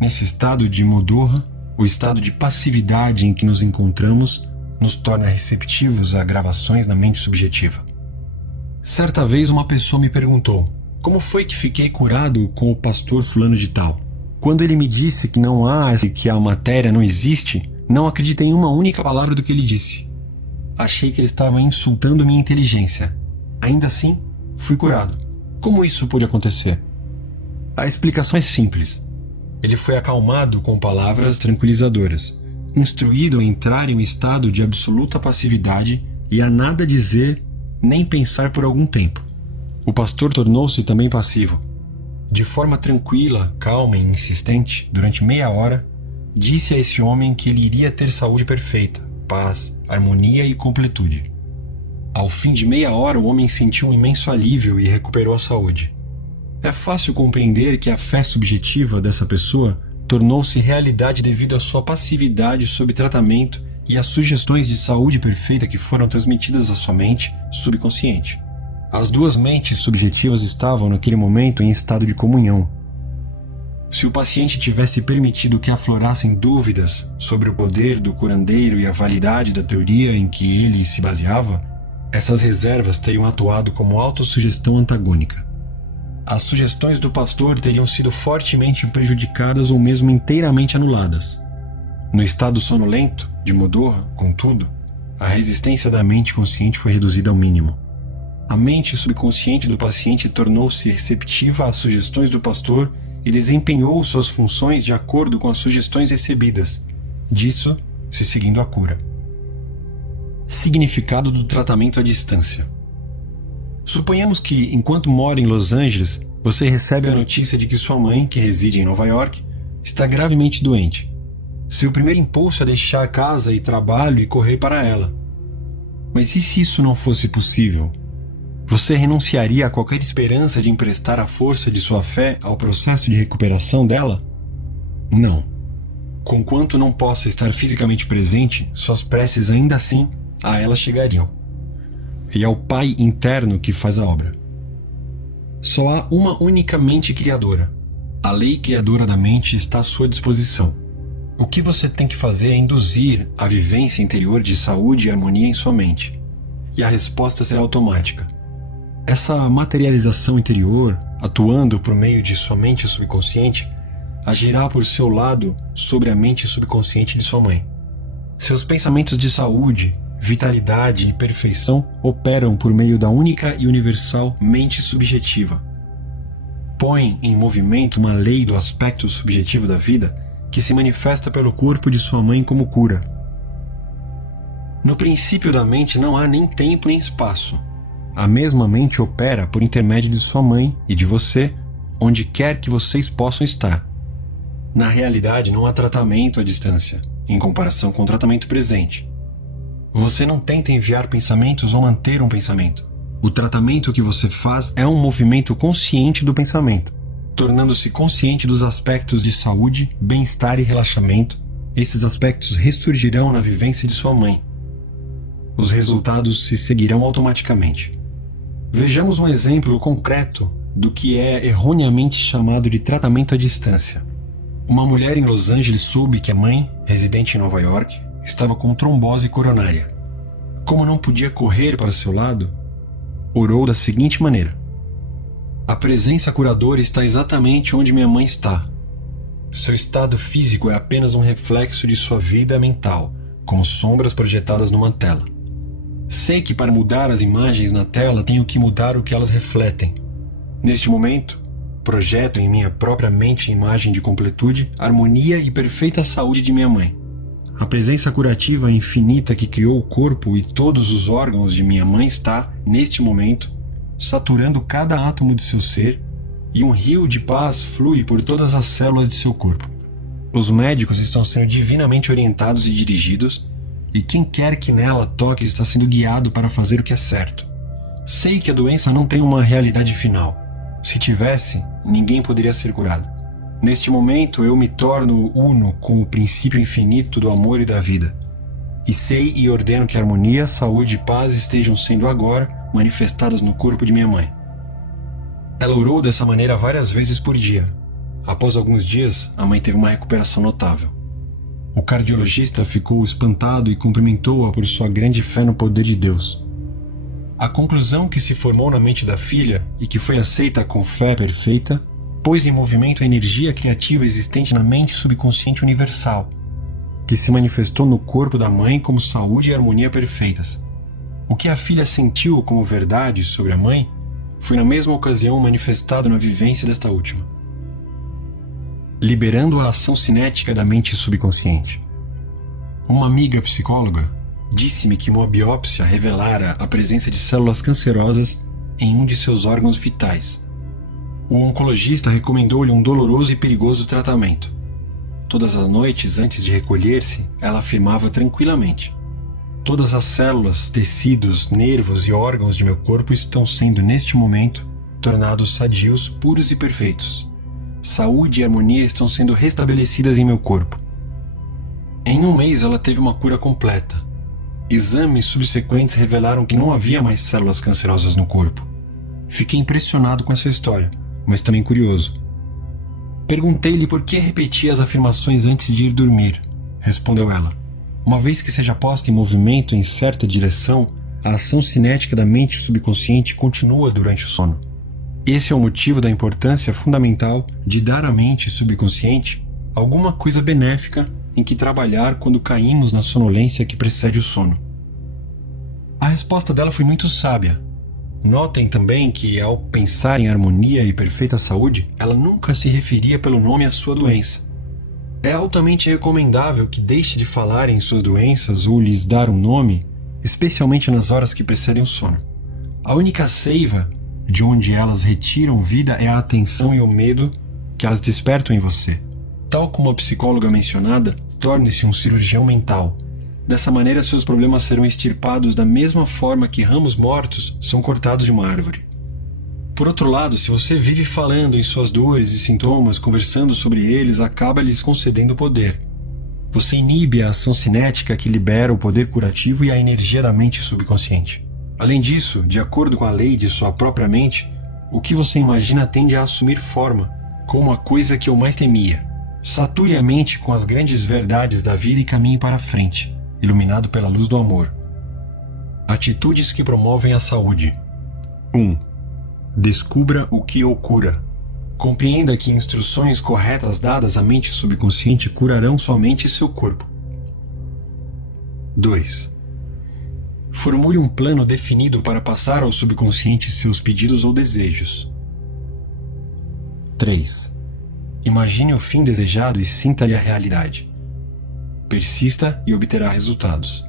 Nesse estado de modorra, o estado de passividade em que nos encontramos nos torna receptivos a gravações na mente subjetiva. Certa vez uma pessoa me perguntou: como foi que fiquei curado com o pastor fulano de tal? Quando ele me disse que não há e que a matéria não existe, não acreditei em uma única palavra do que ele disse. Achei que ele estava insultando minha inteligência. Ainda assim, fui curado. Como isso pôde acontecer? A explicação é simples. Ele foi acalmado com palavras tranquilizadoras, instruído a entrar em um estado de absoluta passividade e a nada dizer nem pensar por algum tempo. O pastor tornou-se também passivo. De forma tranquila, calma e insistente, durante meia hora, disse a esse homem que ele iria ter saúde perfeita, paz, harmonia e completude. Ao fim de meia hora, o homem sentiu um imenso alívio e recuperou a saúde. É fácil compreender que a fé subjetiva dessa pessoa tornou-se realidade devido à sua passividade sob tratamento e às sugestões de saúde perfeita que foram transmitidas à sua mente subconsciente. As duas mentes subjetivas estavam naquele momento em estado de comunhão. Se o paciente tivesse permitido que aflorassem dúvidas sobre o poder do curandeiro e a validade da teoria em que ele se baseava, essas reservas teriam atuado como autossugestão antagônica. As sugestões do pastor teriam sido fortemente prejudicadas ou mesmo inteiramente anuladas. No estado sonolento de Modorra, contudo, a resistência da mente consciente foi reduzida ao mínimo. A mente subconsciente do paciente tornou-se receptiva às sugestões do pastor e desempenhou suas funções de acordo com as sugestões recebidas, disso se seguindo a cura. Significado do tratamento à distância. Suponhamos que, enquanto mora em Los Angeles, você recebe a notícia de que sua mãe, que reside em Nova York, está gravemente doente. Seu primeiro impulso é deixar casa e trabalho e correr para ela. Mas e se isso não fosse possível? Você renunciaria a qualquer esperança de emprestar a força de sua fé ao processo de recuperação dela? Não. Conquanto não possa estar fisicamente presente, suas preces ainda assim a ela chegariam. E é o Pai interno que faz a obra. Só há uma única mente criadora. A lei criadora da mente está à sua disposição. O que você tem que fazer é induzir a vivência interior de saúde e harmonia em sua mente. E a resposta será automática. Essa materialização interior, atuando por meio de sua mente subconsciente, agirá por seu lado sobre a mente subconsciente de sua mãe. Seus pensamentos de saúde, vitalidade e perfeição operam por meio da única e universal mente subjetiva. Põe em movimento uma lei do aspecto subjetivo da vida que se manifesta pelo corpo de sua mãe como cura. No princípio da mente não há nem tempo nem espaço. A mesma mente opera por intermédio de sua mãe e de você, onde quer que vocês possam estar. Na realidade, não há tratamento à distância, em comparação com o tratamento presente. Você não tenta enviar pensamentos ou manter um pensamento. O tratamento que você faz é um movimento consciente do pensamento, tornando-se consciente dos aspectos de saúde, bem-estar e relaxamento. Esses aspectos ressurgirão na vivência de sua mãe. Os resultados se seguirão automaticamente. Vejamos um exemplo concreto do que é erroneamente chamado de tratamento à distância. Uma mulher em Los Angeles soube que a mãe, residente em Nova York, estava com trombose coronária. Como não podia correr para seu lado, orou da seguinte maneira: a presença curadora está exatamente onde minha mãe está. Seu estado físico é apenas um reflexo de sua vida mental, como sombras projetadas numa tela. Sei que para mudar as imagens na tela tenho que mudar o que elas refletem. Neste momento, projeto em minha própria mente a imagem de completude, harmonia e perfeita saúde de minha mãe. A presença curativa infinita que criou o corpo e todos os órgãos de minha mãe está, neste momento, saturando cada átomo de seu ser, e um rio de paz flui por todas as células de seu corpo. Os médicos estão sendo divinamente orientados e dirigidos, e quem quer que nela toque está sendo guiado para fazer o que é certo. Sei que a doença não tem uma realidade final. Se tivesse, ninguém poderia ser curado. Neste momento, eu me torno uno com o princípio infinito do amor e da vida. E sei e ordeno que harmonia, saúde e paz estejam sendo agora manifestadas no corpo de minha mãe. Ela orou dessa maneira várias vezes por dia. Após alguns dias, a mãe teve uma recuperação notável. O cardiologista ficou espantado e cumprimentou-a por sua grande fé no poder de Deus. A conclusão que se formou na mente da filha e que foi aceita com fé perfeita pôs em movimento a energia criativa existente na mente subconsciente universal, que se manifestou no corpo da mãe como saúde e harmonia perfeitas. O que a filha sentiu como verdade sobre a mãe foi na mesma ocasião manifestado na vivência desta última, liberando a ação cinética da mente subconsciente. Uma amiga psicóloga, disse-me que uma biópsia revelara a presença de células cancerosas em um de seus órgãos vitais. O oncologista recomendou-lhe um doloroso e perigoso tratamento. Todas as noites, antes de recolher-se, ela afirmava tranquilamente: todas as células, tecidos, nervos e órgãos de meu corpo estão sendo, neste momento, tornados sadios, puros e perfeitos. Saúde e harmonia estão sendo restabelecidas em meu corpo. Em um mês ela teve uma cura completa. Exames subsequentes revelaram que não havia mais células cancerosas no corpo. Fiquei impressionado com essa história, mas também curioso. Perguntei-lhe por que repetia as afirmações antes de ir dormir. Respondeu ela: uma vez que seja posta em movimento em certa direção, a ação cinética da mente subconsciente continua durante o sono. Esse é o motivo da importância fundamental de dar à mente subconsciente alguma coisa benéfica em que trabalhar quando caímos na sonolência que precede o sono. A resposta dela foi muito sábia. Notem também que, ao pensar em harmonia e perfeita saúde, ela nunca se referia pelo nome à sua doença. É altamente recomendável que deixe de falar em suas doenças ou lhes dar um nome, especialmente nas horas que precedem o sono. A única seiva de onde elas retiram vida é a atenção e o medo que elas despertam em você. Tal como a psicóloga mencionada, torne-se um cirurgião mental. Dessa maneira, seus problemas serão extirpados da mesma forma que ramos mortos são cortados de uma árvore. Por outro lado, se você vive falando em suas dores e sintomas, conversando sobre eles, acaba lhes concedendo poder. Você inibe a ação cinética que libera o poder curativo e a energia da mente subconsciente. Além disso, de acordo com a lei de sua própria mente, o que você imagina tende a assumir forma, como a coisa que eu mais temia. Sature a mente com as grandes verdades da vida e caminhe para a frente, iluminado pela luz do amor. Atitudes que promovem a saúde. 1. Descubra o que o cura. Compreenda que instruções corretas dadas à mente subconsciente curarão sua mente e seu corpo. 2. Formule um plano definido para passar ao subconsciente seus pedidos ou desejos. 3. Imagine o fim desejado e sinta-lhe a realidade. Persista e obterá resultados.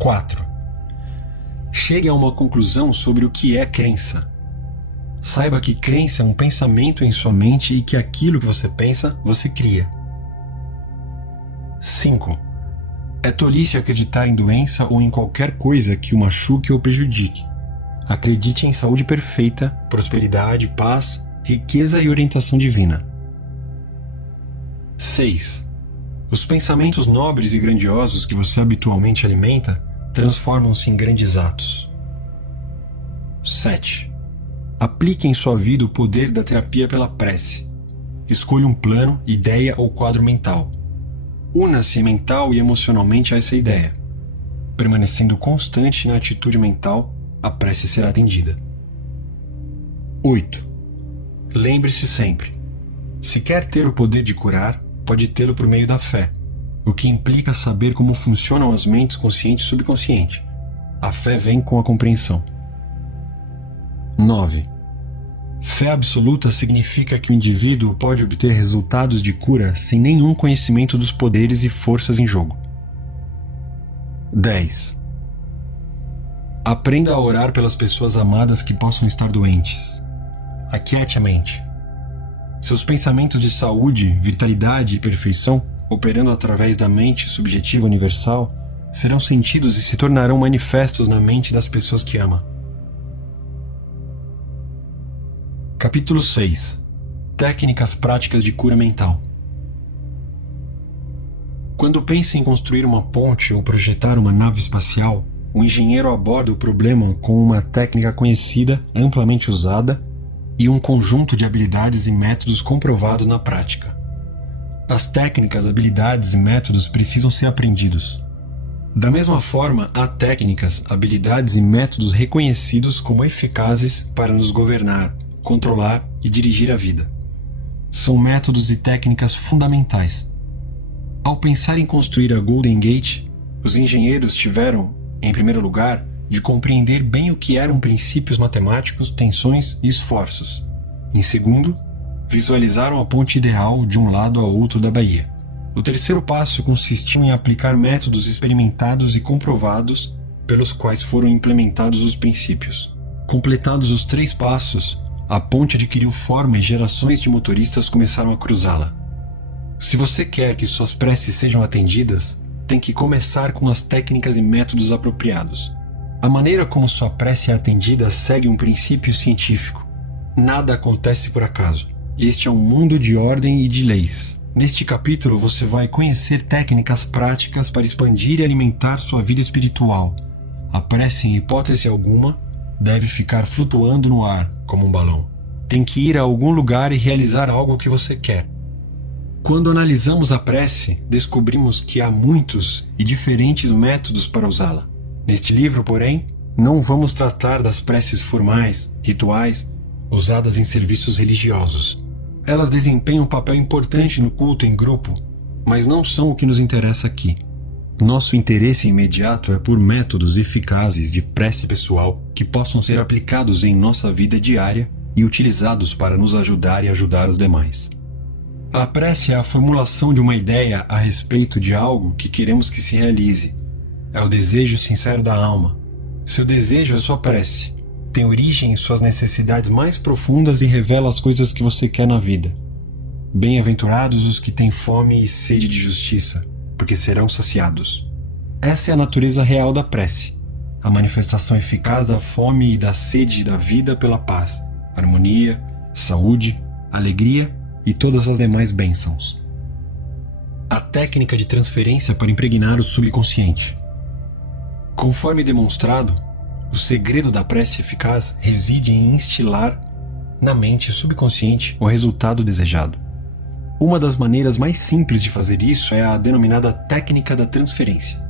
4. Chegue a uma conclusão sobre o que é crença. Saiba que crença é um pensamento em sua mente e que aquilo que você pensa, você cria. 5. É tolice acreditar em doença ou em qualquer coisa que o machuque ou prejudique. Acredite em saúde perfeita, prosperidade, paz, riqueza e orientação divina. 6. Os pensamentos nobres e grandiosos que você habitualmente alimenta transformam-se em grandes atos. 7. Aplique em sua vida o poder da terapia pela prece. Escolha um plano, ideia ou quadro mental. Una-se mental e emocionalmente a essa ideia. Permanecendo constante na atitude mental, a prece será atendida. 8. Lembre-se sempre: se quer ter o poder de curar, pode tê-lo por meio da fé, o que implica saber como funcionam as mentes consciente e subconsciente. A fé vem com a compreensão. 9. Fé absoluta significa que o indivíduo pode obter resultados de cura sem nenhum conhecimento dos poderes e forças em jogo. 10. Aprenda a orar pelas pessoas amadas que possam estar doentes. Aquiete a mente. Seus pensamentos de saúde, vitalidade e perfeição, operando através da mente subjetiva universal, serão sentidos e se tornarão manifestos na mente das pessoas que ama. Capítulo 6. Técnicas práticas de cura mental. Quando pensa em construir uma ponte ou projetar uma nave espacial, o engenheiro aborda o problema com uma técnica conhecida, amplamente usada, e um conjunto de habilidades e métodos comprovados na prática. As técnicas, habilidades e métodos precisam ser aprendidos. Da mesma forma, há técnicas, habilidades e métodos reconhecidos como eficazes para nos governar, controlar e dirigir a vida. São métodos e técnicas fundamentais. Ao pensar em construir a Golden Gate, os engenheiros tiveram, em primeiro lugar, de compreender bem o que eram princípios matemáticos, tensões e esforços. Em segundo, visualizaram a ponte ideal de um lado ao outro da baía. O terceiro passo consistiu em aplicar métodos experimentados e comprovados pelos quais foram implementados os princípios. Completados os 3 passos, a ponte adquiriu forma e gerações de motoristas começaram a cruzá-la. Se você quer que suas preces sejam atendidas, tem que começar com as técnicas e métodos apropriados. A maneira como sua prece é atendida segue um princípio científico. Nada acontece por acaso. Este é um mundo de ordem e de leis. Neste capítulo você vai conhecer técnicas práticas para expandir e alimentar sua vida espiritual. A prece, em hipótese alguma, deve ficar flutuando no ar, como um balão. Tem que ir a algum lugar e realizar algo que você quer. Quando analisamos a prece, descobrimos que há muitos e diferentes métodos para usá-la. Neste livro, porém, não vamos tratar das preces formais, rituais, usadas em serviços religiosos. Elas desempenham um papel importante no culto em grupo, mas não são o que nos interessa aqui. Nosso interesse imediato é por métodos eficazes de prece pessoal que possam ser aplicados em nossa vida diária e utilizados para nos ajudar e ajudar os demais. A prece é a formulação de uma ideia a respeito de algo que queremos que se realize. É o desejo sincero da alma. Seu desejo é sua prece. Tem origem em suas necessidades mais profundas e revela as coisas que você quer na vida. Bem-aventurados os que têm fome e sede de justiça, porque serão saciados. Essa é a natureza real da prece, a manifestação eficaz da fome e da sede da vida pela paz, harmonia, saúde, alegria e todas as demais bênçãos. A técnica de transferência para impregnar o subconsciente. Conforme demonstrado, o segredo da prece eficaz reside em instilar na mente subconsciente o resultado desejado. Uma das maneiras mais simples de fazer isso é a denominada técnica da transferência.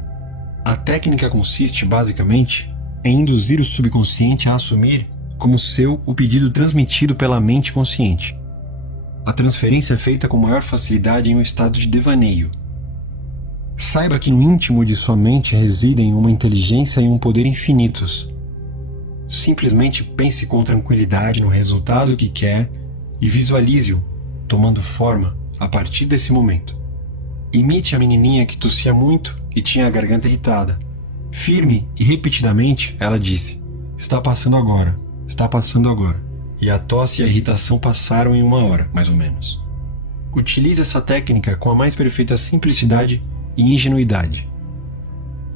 A técnica consiste, basicamente, em induzir o subconsciente a assumir como seu o pedido transmitido pela mente consciente. A transferência é feita com maior facilidade em um estado de devaneio. Saiba que no íntimo de sua mente residem uma inteligência e um poder infinitos. Simplesmente pense com tranquilidade no resultado que quer e visualize-o tomando forma a partir desse momento. Imite a menininha que tossia muito e tinha a garganta irritada. Firme e repetidamente, ela disse: "Está passando agora, está passando agora." E a tosse e a irritação passaram em 1 hora, mais ou menos. Utilize essa técnica com a mais perfeita simplicidade e ingenuidade.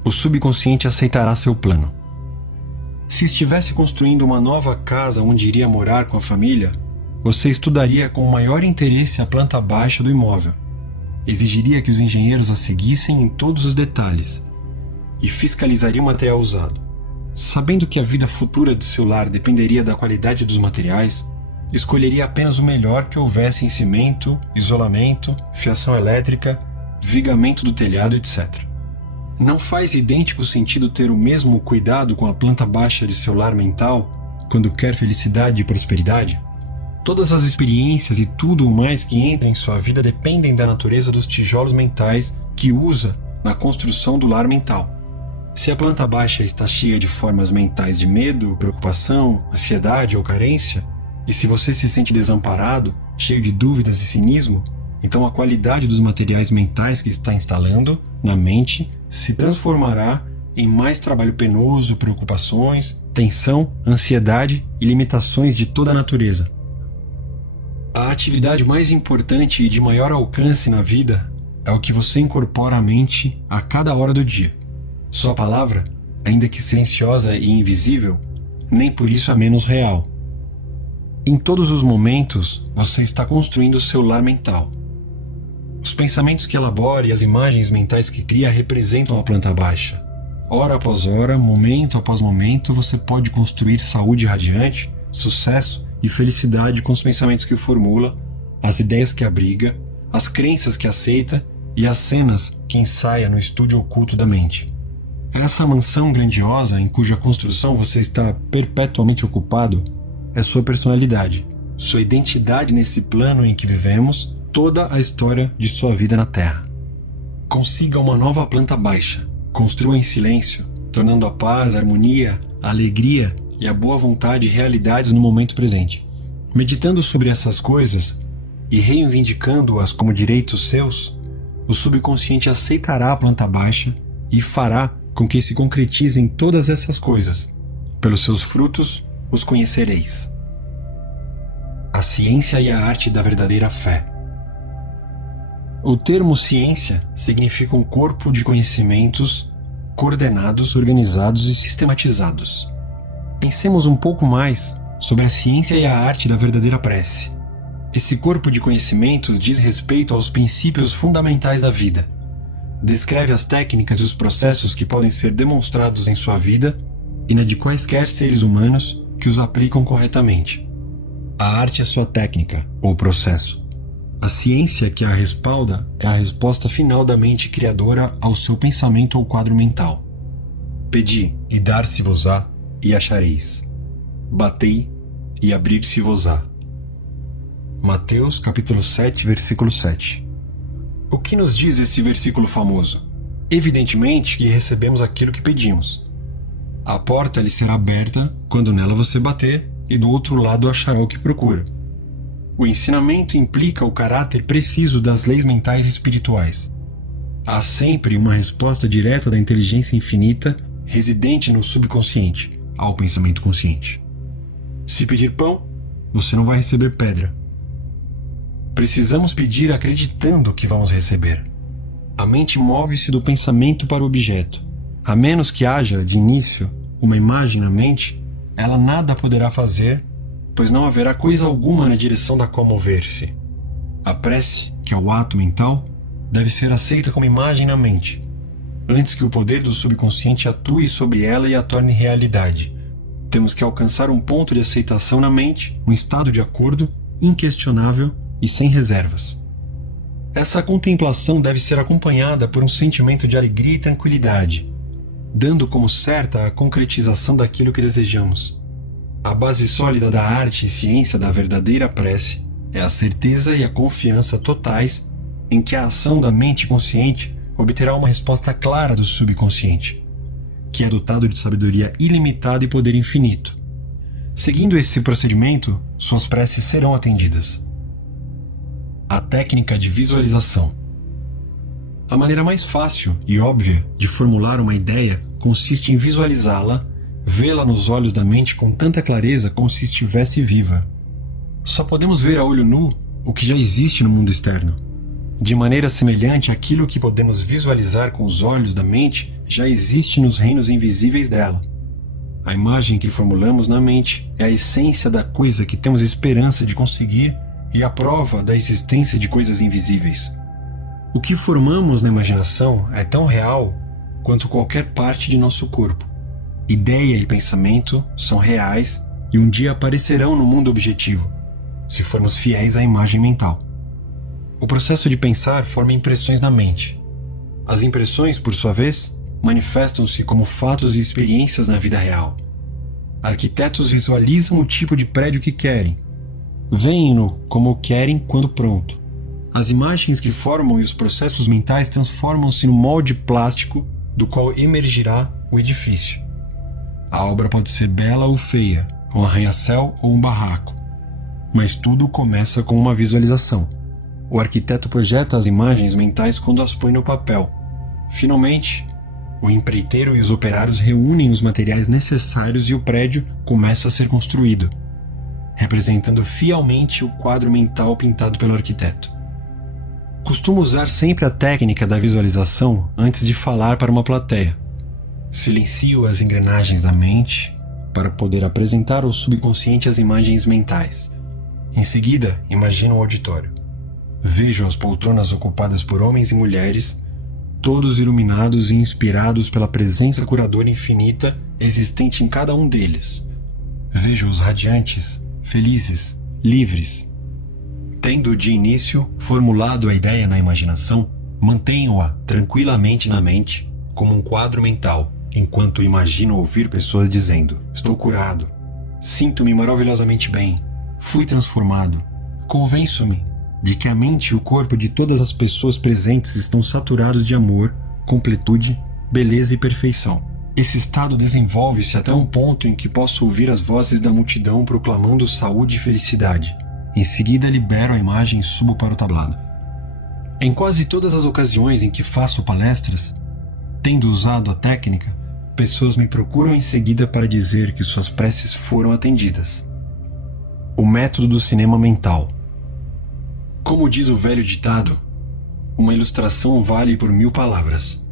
O subconsciente aceitará seu plano. Se estivesse construindo uma nova casa onde iria morar com a família, você estudaria com maior interesse a planta baixa do imóvel, exigiria que os engenheiros a seguissem em todos os detalhes e fiscalizaria o material usado. Sabendo que a vida futura do seu lar dependeria da qualidade dos materiais, escolheria apenas o melhor que houvesse em cimento, isolamento, fiação elétrica, vigamento do telhado, etc. Não faz idêntico sentido ter o mesmo cuidado com a planta baixa de seu lar mental quando quer felicidade e prosperidade? Todas as experiências e tudo o mais que entra em sua vida dependem da natureza dos tijolos mentais que usa na construção do lar mental. Se a planta baixa está cheia de formas mentais de medo, preocupação, ansiedade ou carência, e se você se sente desamparado, cheio de dúvidas e cinismo, então a qualidade dos materiais mentais que está instalando na mente se transformará em mais trabalho penoso, preocupações, tensão, ansiedade e limitações de toda a natureza. A atividade mais importante e de maior alcance na vida é o que você incorpora à mente a cada hora do dia. Sua palavra, ainda que silenciosa e invisível, nem por isso é menos real. Em todos os momentos, você está construindo seu lar mental. Os pensamentos que elabora e as imagens mentais que cria representam a planta baixa. Hora após hora, momento após momento, você pode construir saúde radiante, sucesso e felicidade com os pensamentos que formula, as ideias que abriga, as crenças que aceita e as cenas que ensaia no estúdio oculto da mente. Essa mansão grandiosa em cuja construção você está perpetuamente ocupado é sua personalidade, sua identidade nesse plano em que vivemos, toda a história de sua vida na Terra. Consiga uma nova planta baixa, construa em silêncio, tornando a paz, a harmonia, a alegria e a boa vontade realidades no momento presente. Meditando sobre essas coisas e reivindicando-as como direitos seus, o subconsciente aceitará a planta baixa e fará com que se concretizem todas essas coisas. Pelos seus frutos os conhecereis. A ciência e a arte da verdadeira fé. O termo ciência significa um corpo de conhecimentos coordenados, organizados e sistematizados. Pensemos um pouco mais sobre a ciência e a arte da verdadeira prece. Esse corpo de conhecimentos diz respeito aos princípios fundamentais da vida. Descreve as técnicas e os processos que podem ser demonstrados em sua vida e na de quaisquer seres humanos que os aplicam corretamente. A arte é sua técnica, ou processo. A ciência que a respalda é a resposta final da mente criadora ao seu pensamento ou quadro mental. Pedi, e dar-se-vos-á, e achareis. Batei, e abrir-se-vos-á. Mateus capítulo 7, versículo 7. O que nos diz esse versículo famoso? Evidentemente que recebemos aquilo que pedimos. A porta lhe será aberta quando nela você bater, e do outro lado achará o que procura. O ensinamento implica o caráter preciso das leis mentais e espirituais. Há sempre uma resposta direta da inteligência infinita residente no subconsciente ao pensamento consciente. Se pedir pão, você não vai receber pedra. Precisamos pedir acreditando que vamos receber. A mente move-se do pensamento para o objeto. A menos que haja, de início, uma imagem na mente, ela nada poderá fazer, pois não haverá coisa alguma na direção da qual mover-se. A prece, que é o ato mental, deve ser aceita como imagem na mente, antes que o poder do subconsciente atue sobre ela e a torne realidade. Temos que alcançar um ponto de aceitação na mente, um estado de acordo, inquestionável e sem reservas. Essa contemplação deve ser acompanhada por um sentimento de alegria e tranquilidade, dando como certa a concretização daquilo que desejamos. A base sólida da arte e ciência da verdadeira prece é a certeza e a confiança totais em que a ação da mente consciente obterá uma resposta clara do subconsciente, que é dotado de sabedoria ilimitada e poder infinito. Seguindo esse procedimento, suas preces serão atendidas. A técnica de visualização. A maneira mais fácil e óbvia de formular uma ideia consiste em visualizá-la, vê-la nos olhos da mente com tanta clareza como se estivesse viva. Só podemos ver a olho nu o que já existe no mundo externo. De maneira semelhante, aquilo que podemos visualizar com os olhos da mente já existe nos reinos invisíveis dela. A imagem que formulamos na mente é a essência da coisa que temos esperança de conseguir e a prova da existência de coisas invisíveis. O que formamos na imaginação é tão real quanto qualquer parte de nosso corpo. Ideia e pensamento são reais e um dia aparecerão no mundo objetivo, se formos fiéis à imagem mental. O processo de pensar forma impressões na mente. As impressões, por sua vez, manifestam-se como fatos e experiências na vida real. Arquitetos visualizam o tipo de prédio que querem. Veem-no como querem quando pronto. As imagens que formam e os processos mentais transformam-se no molde plástico do qual emergirá o edifício. A obra pode ser bela ou feia, um arranha-céu ou um barraco. Mas tudo começa com uma visualização. O arquiteto projeta as imagens mentais quando as põe no papel. Finalmente, o empreiteiro e os operários reúnem os materiais necessários e o prédio começa a ser construído, representando fielmente o quadro mental pintado pelo arquiteto. Costumo usar sempre a técnica da visualização antes de falar para uma plateia. Silencio as engrenagens da mente para poder apresentar ao subconsciente as imagens mentais. Em seguida, imagino o auditório. Vejo as poltronas ocupadas por homens e mulheres, todos iluminados e inspirados pela presença curadora infinita existente em cada um deles. Vejo-os radiantes, felizes, livres. Tendo de início formulado a ideia na imaginação, mantenho-a tranquilamente na mente, como um quadro mental, enquanto imagino ouvir pessoas dizendo: estou curado, sinto-me maravilhosamente bem, fui transformado. Convenço-me de que a mente e o corpo de todas as pessoas presentes estão saturados de amor, completude, beleza e perfeição. Esse estado desenvolve-se até um ponto em que posso ouvir as vozes da multidão proclamando saúde e felicidade. Em seguida libero a imagem e subo para o tablado. Em quase todas as ocasiões em que faço palestras, tendo usado a técnica, pessoas me procuram em seguida para dizer que suas preces foram atendidas. O método do cinema mental. Como diz o velho ditado, uma ilustração vale por 1000 palavras.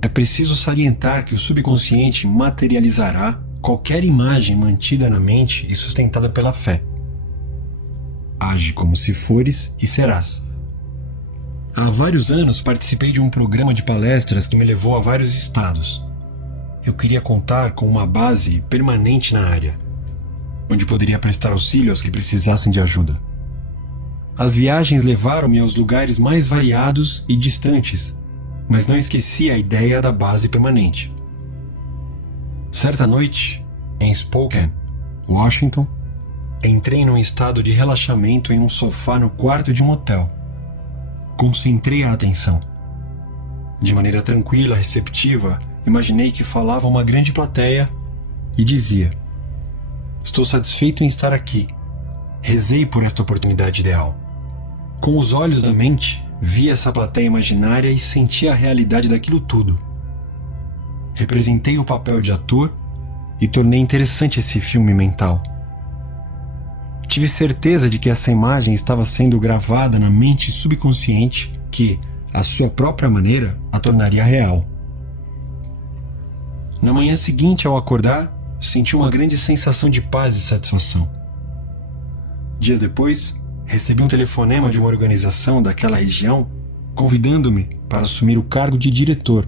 É preciso salientar que o subconsciente materializará qualquer imagem mantida na mente e sustentada pela fé. Age como se fores e serás. Há vários anos participei de um programa de palestras que me levou a vários estados. Eu queria contar com uma base permanente na área, onde poderia prestar auxílio aos que precisassem de ajuda. As viagens levaram-me aos lugares mais variados e distantes, mas não esqueci a ideia da base permanente. Certa noite, em Spokane, Washington, entrei num estado de relaxamento em um sofá no quarto de um hotel. Concentrei a atenção. De maneira tranquila, receptiva, imaginei que falava uma grande plateia e dizia: "Estou satisfeito em estar aqui. Rezei por esta oportunidade ideal." Com os olhos da mente, vi essa plateia imaginária e senti a realidade daquilo tudo. Representei o papel de ator e tornei interessante esse filme mental. Tive certeza de que essa imagem estava sendo gravada na mente subconsciente que, à sua própria maneira, a tornaria real. Na manhã seguinte, ao acordar, senti uma grande sensação de paz e satisfação. Dias depois, recebi um telefonema de uma organização daquela região convidando-me para assumir o cargo de diretor.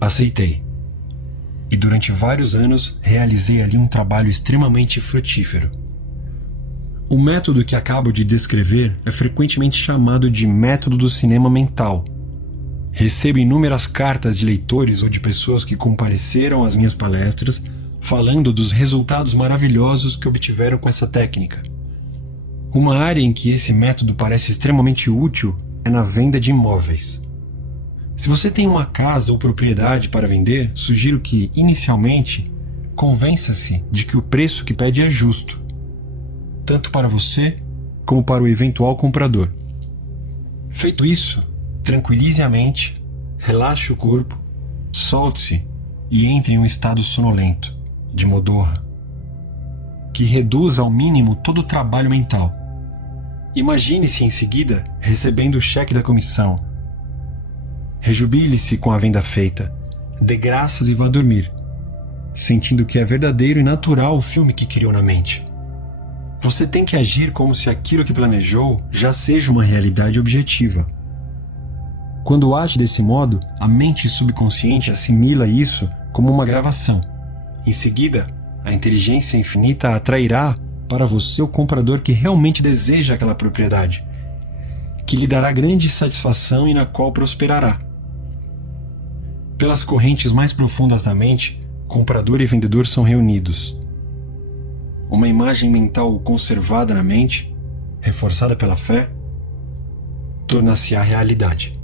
Aceitei. E durante vários anos realizei ali um trabalho extremamente frutífero. O método que acabo de descrever é frequentemente chamado de método do cinema mental. Recebo inúmeras cartas de leitores ou de pessoas que compareceram às minhas palestras falando dos resultados maravilhosos que obtiveram com essa técnica. Uma área em que esse método parece extremamente útil é na venda de imóveis. Se você tem uma casa ou propriedade para vender, sugiro que, inicialmente, convença-se de que o preço que pede é justo, tanto para você como para o eventual comprador. Feito isso, tranquilize a mente, relaxe o corpo, solte-se e entre em um estado sonolento, de modorra, que reduza ao mínimo todo o trabalho mental. Imagine-se em seguida recebendo o cheque da comissão. Rejubile-se com a venda feita, dê graças e vá dormir, sentindo que é verdadeiro e natural o filme que criou na mente. Você tem que agir como se aquilo que planejou já seja uma realidade objetiva. Quando age desse modo, a mente subconsciente assimila isso como uma gravação. Em seguida, a inteligência infinita atrairá para você o comprador que realmente deseja aquela propriedade, que lhe dará grande satisfação e na qual prosperará. Pelas correntes mais profundas da mente, comprador e vendedor são reunidos. Uma imagem mental conservada na mente, reforçada pela fé, torna-se-á realidade.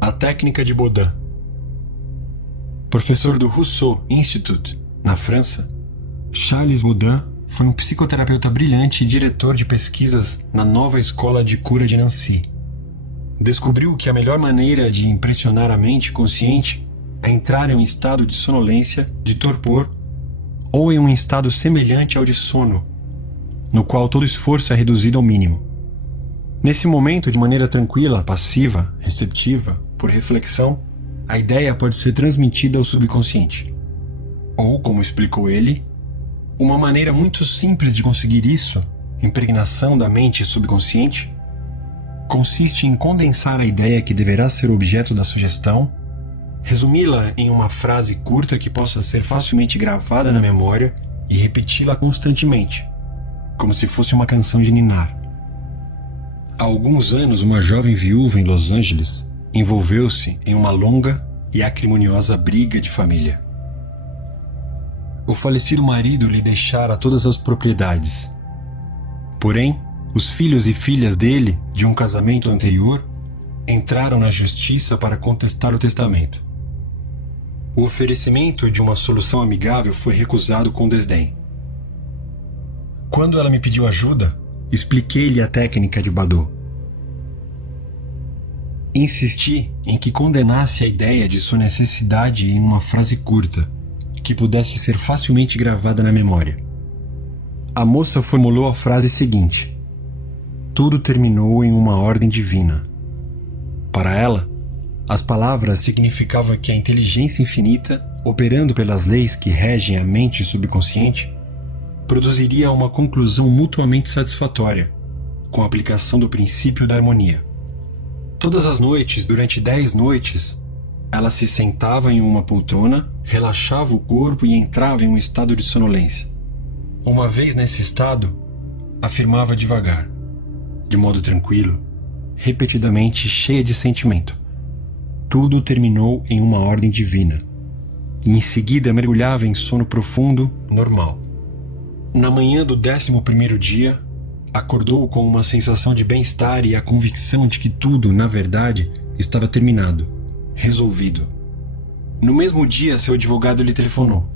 A técnica de Baudin. Professor do Rousseau Institute, na França, Charles Baudin foi um psicoterapeuta brilhante e diretor de pesquisas na nova escola de cura de Nancy. Descobriu que a melhor maneira de impressionar a mente consciente é entrar em um estado de sonolência, de torpor, ou em um estado semelhante ao de sono, no qual todo esforço é reduzido ao mínimo. Nesse momento, de maneira tranquila, passiva, receptiva, por reflexão, a ideia pode ser transmitida ao subconsciente. Ou, como explicou ele, uma maneira muito simples de conseguir isso, impregnação da mente subconsciente, consiste em condensar a ideia que deverá ser objeto da sugestão, resumi-la em uma frase curta que possa ser facilmente gravada na memória e repeti-la constantemente, como se fosse uma canção de ninar. Há alguns anos, uma jovem viúva em Los Angeles envolveu-se em uma longa e acrimoniosa briga de família. O falecido marido lhe deixara todas as propriedades. Porém, os filhos e filhas dele, de um casamento anterior, entraram na justiça para contestar o testamento. O oferecimento de uma solução amigável foi recusado com desdém. Quando ela me pediu ajuda, expliquei-lhe a técnica de Baudin. Insisti em que condenasse a ideia de sua necessidade em uma frase curta, que pudesse ser facilmente gravada na memória. A moça formulou a frase seguinte: tudo terminou em uma ordem divina. Para ela, as palavras significavam que a inteligência infinita, operando pelas leis que regem a mente subconsciente, produziria uma conclusão mutuamente satisfatória, com a aplicação do princípio da harmonia. Todas as noites, durante 10 noites, ela se sentava em uma poltrona, relaxava o corpo e entrava em um estado de sonolência. Uma vez nesse estado, afirmava devagar, de modo tranquilo, repetidamente cheia de sentimento: tudo terminou em uma ordem divina. E em seguida mergulhava em sono profundo, normal. Na manhã do 11º dia, acordou com uma sensação de bem-estar e a convicção de que tudo, na verdade, estava terminado, resolvido. No mesmo dia, seu advogado lhe telefonou.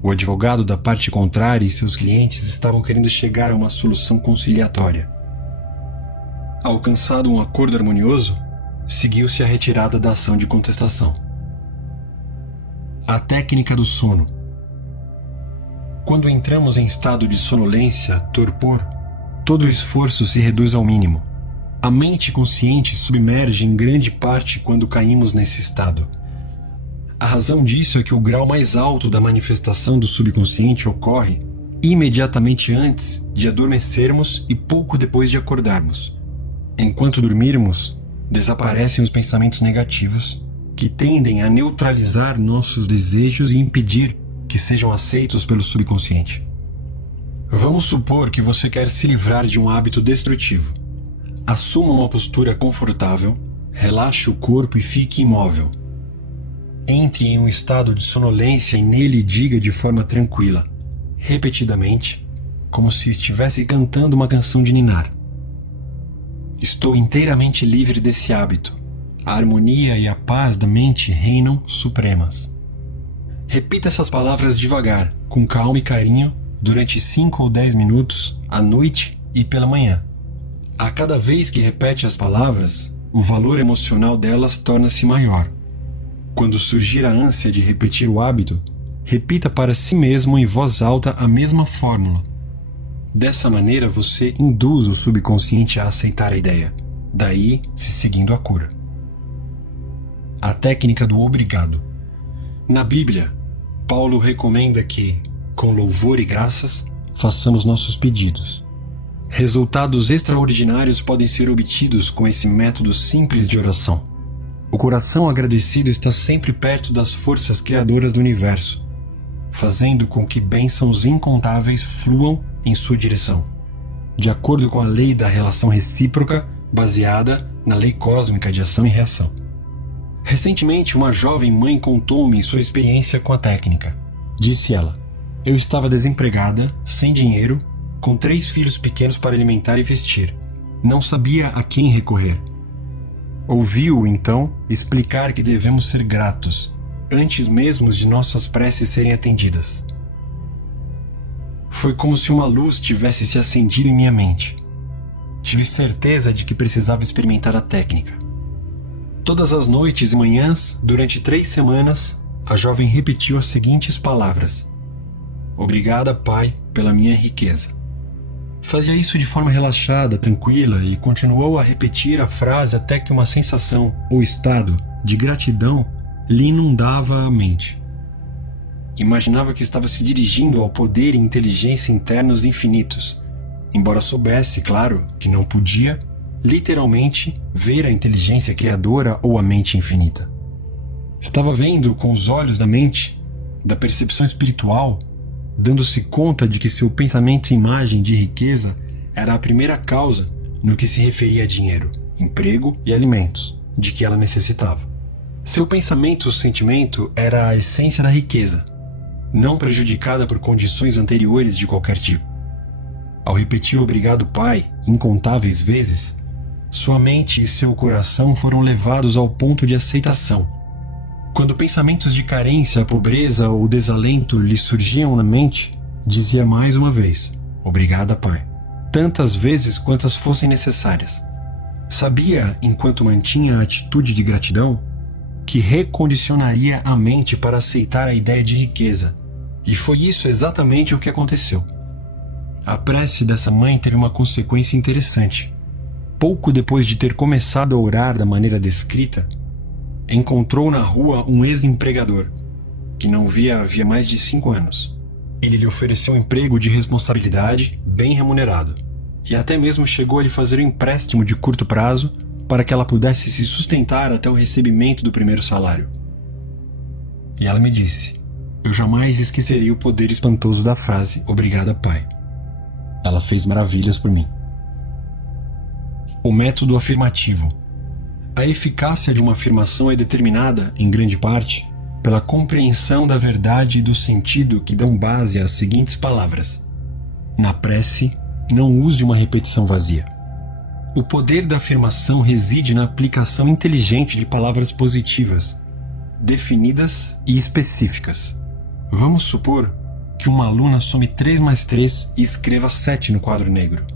O advogado da parte contrária e seus clientes estavam querendo chegar a uma solução conciliatória. Alcançado um acordo harmonioso, seguiu-se a retirada da ação de contestação. A técnica do sono. Quando entramos em estado de sonolência, torpor, todo o esforço se reduz ao mínimo. A mente consciente submerge em grande parte quando caímos nesse estado. A razão disso é que o grau mais alto da manifestação do subconsciente ocorre imediatamente antes de adormecermos e pouco depois de acordarmos. Enquanto dormirmos, desaparecem os pensamentos negativos, que tendem a neutralizar nossos desejos e impedir que sejam aceitos pelo subconsciente. Vamos supor que você quer se livrar de um hábito destrutivo. Assuma uma postura confortável, relaxe o corpo e fique imóvel. Entre em um estado de sonolência e nele diga de forma tranquila, repetidamente, como se estivesse cantando uma canção de ninar: estou inteiramente livre desse hábito. A harmonia e a paz da mente reinam supremas. Repita essas palavras devagar, com calma e carinho, durante 5 ou 10 minutos, à noite e pela manhã. A cada vez que repete as palavras, o valor emocional delas torna-se maior. Quando surgir a ânsia de repetir o hábito, repita para si mesmo em voz alta a mesma fórmula. Dessa maneira você induz o subconsciente a aceitar a ideia, daí se seguindo a cura. A técnica do obrigado. Na Bíblia, Paulo recomenda que, com louvor e graças, façamos nossos pedidos. Resultados extraordinários podem ser obtidos com esse método simples de oração. O coração agradecido está sempre perto das forças criadoras do universo, fazendo com que bênçãos incontáveis fluam em sua direção, de acordo com a lei da relação recíproca baseada na lei cósmica de ação e reação. Recentemente, uma jovem mãe contou-me sua experiência com a técnica. Disse ela: eu estava desempregada, sem dinheiro, com 3 filhos pequenos para alimentar e vestir. Não sabia a quem recorrer. Ouvi-o, então, explicar que devemos ser gratos, antes mesmo de nossas preces serem atendidas. Foi como se uma luz tivesse se acendido em minha mente. Tive certeza de que precisava experimentar a técnica. Todas as noites e manhãs, durante 3 semanas, a jovem repetiu as seguintes palavras: obrigada, Pai, pela minha riqueza. Fazia isso de forma relaxada, tranquila, e continuou a repetir a frase até que uma sensação ou estado de gratidão lhe inundava a mente. Imaginava que estava se dirigindo ao poder e inteligência internos infinitos, embora soubesse, claro, que não podia, literalmente, ver a inteligência criadora ou a mente infinita. Estava vendo com os olhos da mente, da percepção espiritual, dando-se conta de que seu pensamento e imagem de riqueza era a primeira causa no que se referia a dinheiro, emprego e alimentos, de que ela necessitava. Seu pensamento ou sentimento era a essência da riqueza, não prejudicada por condições anteriores de qualquer tipo. Ao repetir obrigado, Pai, incontáveis vezes, sua mente e seu coração foram levados ao ponto de aceitação. Quando pensamentos de carência, pobreza ou desalento lhe surgiam na mente, dizia mais uma vez: obrigada, Pai, tantas vezes quantas fossem necessárias. Sabia, enquanto mantinha a atitude de gratidão, que recondicionaria a mente para aceitar a ideia de riqueza. E foi isso exatamente o que aconteceu. A prece dessa mãe teve uma consequência interessante. Pouco depois de ter começado a orar da maneira descrita, encontrou na rua um ex-empregador, que não via havia mais de 5 anos. Ele lhe ofereceu um emprego de responsabilidade, bem remunerado, e até mesmo chegou a lhe fazer um empréstimo de curto prazo para que ela pudesse se sustentar até o recebimento do primeiro salário. E ela me disse: eu jamais esquecerei o poder espantoso da frase "Obrigada, Pai". Ela fez maravilhas por mim. O método afirmativo. A eficácia de uma afirmação é determinada, em grande parte, pela compreensão da verdade e do sentido que dão base às seguintes palavras. Na prece, não use uma repetição vazia. O poder da afirmação reside na aplicação inteligente de palavras positivas, definidas e específicas. Vamos supor que uma aluna some 3 mais 3 e escreva 7 no quadro negro.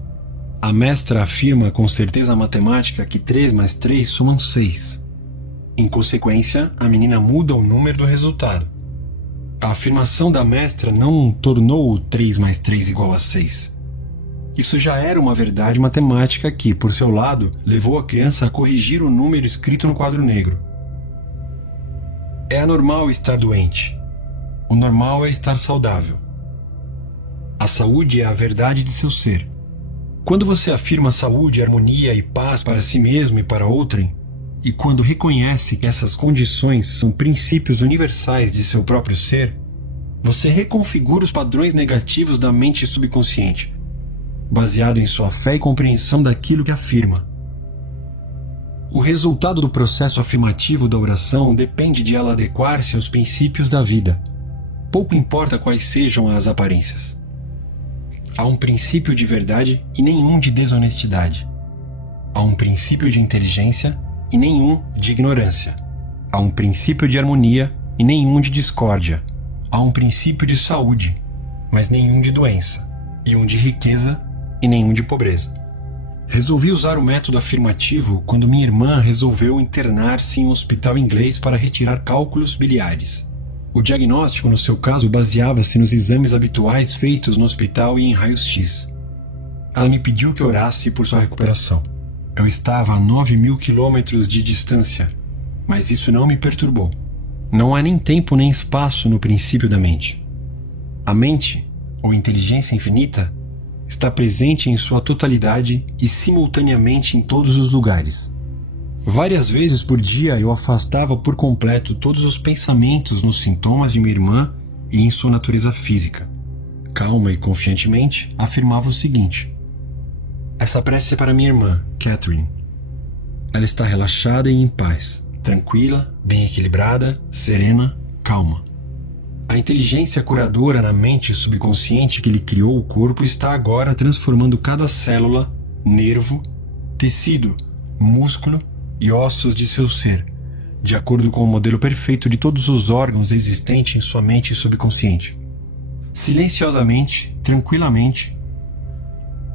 A mestra afirma com certeza matemática que 3 mais 3 somam 6. Em consequência, a menina muda o número do resultado. A afirmação da mestra não tornou o 3 mais 3 igual a 6. Isso já era uma verdade matemática que, por seu lado, levou a criança a corrigir o número escrito no quadro negro. É anormal estar doente. O normal é estar saudável. A saúde é a verdade de seu ser. Quando você afirma saúde, harmonia e paz para si mesmo e para outrem, e quando reconhece que essas condições são princípios universais de seu próprio ser, você reconfigura os padrões negativos da mente subconsciente, baseado em sua fé e compreensão daquilo que afirma. O resultado do processo afirmativo da oração depende de ela adequar-se aos princípios da vida. Pouco importa quais sejam as aparências. Há um princípio de verdade e nenhum de desonestidade. Há um princípio de inteligência e nenhum de ignorância. Há um princípio de harmonia e nenhum de discórdia. Há um princípio de saúde, mas nenhum de doença. E um de riqueza e nenhum de pobreza. Resolvi usar o método afirmativo quando minha irmã resolveu internar-se em um hospital inglês para retirar cálculos biliares. O diagnóstico, no seu caso, baseava-se nos exames habituais feitos no hospital e em raios-x. Ela me pediu que orasse por sua recuperação. Eu estava a 9.000 quilômetros de distância, mas isso não me perturbou. Não há nem tempo nem espaço no princípio da mente. A mente, ou inteligência infinita, está presente em sua totalidade e simultaneamente em todos os lugares. Várias vezes por dia eu afastava por completo todos os pensamentos nos sintomas de minha irmã e em sua natureza física. Calma e confiantemente, afirmava o seguinte: essa prece é para minha irmã, Catherine. Ela está relaxada e em paz, tranquila, bem equilibrada, serena, calma. A inteligência curadora na mente subconsciente que lhe criou o corpo está agora transformando cada célula, nervo, tecido, músculo e ossos de seu ser, de acordo com o modelo perfeito de todos os órgãos existentes em sua mente subconsciente. Silenciosamente, tranquilamente,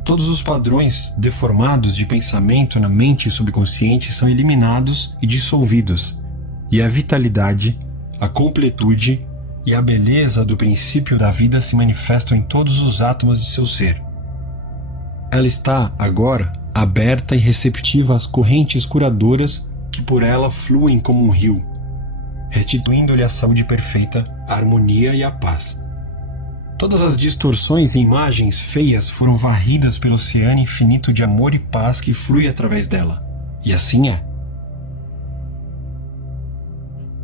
todos os padrões deformados de pensamento na mente subconsciente são eliminados e dissolvidos, e a vitalidade, a completude e a beleza do princípio da vida se manifestam em todos os átomos de seu ser. Ela está, agora, aberta e receptiva às correntes curadoras que por ela fluem como um rio, restituindo-lhe a saúde perfeita, a harmonia e a paz. Todas as distorções e imagens feias foram varridas pelo oceano infinito de amor e paz que flui através dela. E assim é.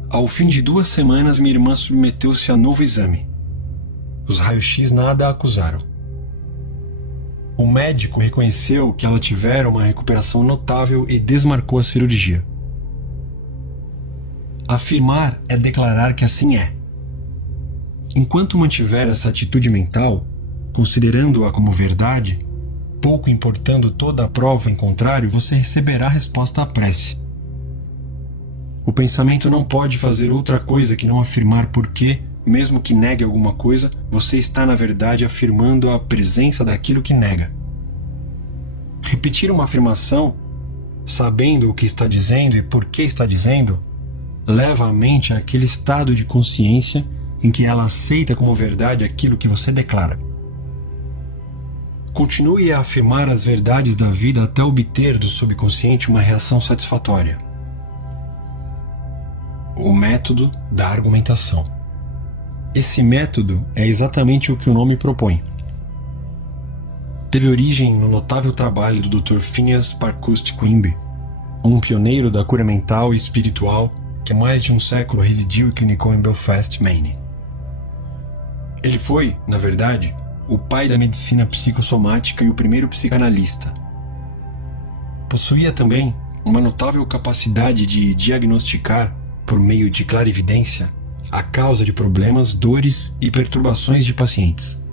Ao fim de 2 semanas, minha irmã submeteu-se a novo exame. Os raios-x nada a acusaram. O médico reconheceu que ela tivera uma recuperação notável e desmarcou a cirurgia. Afirmar é declarar que assim é. Enquanto mantiver essa atitude mental, considerando-a como verdade, pouco importando toda a prova em contrário, você receberá a resposta à prece. O pensamento não pode fazer outra coisa que não afirmar porque, mesmo que negue alguma coisa, você está na verdade afirmando a presença daquilo que nega. Repetir uma afirmação sabendo o que está dizendo e por que está dizendo, leva a mente àquele estado de consciência em que ela aceita como verdade aquilo que você declara. Continue a afirmar as verdades da vida até obter do subconsciente uma reação satisfatória. O método da argumentação. Esse método é exatamente o que o nome propõe. Teve origem no notável trabalho do Dr. Phineas Parkhurst Quimby, um pioneiro da cura mental e espiritual que há mais de um século residiu e clinicou em Belfast, Maine. Ele foi, na verdade, o pai da medicina psicossomática e o primeiro psicanalista. Possuía também uma notável capacidade de diagnosticar, por meio de clarividência, a causa de problemas, dores e perturbações de pacientes.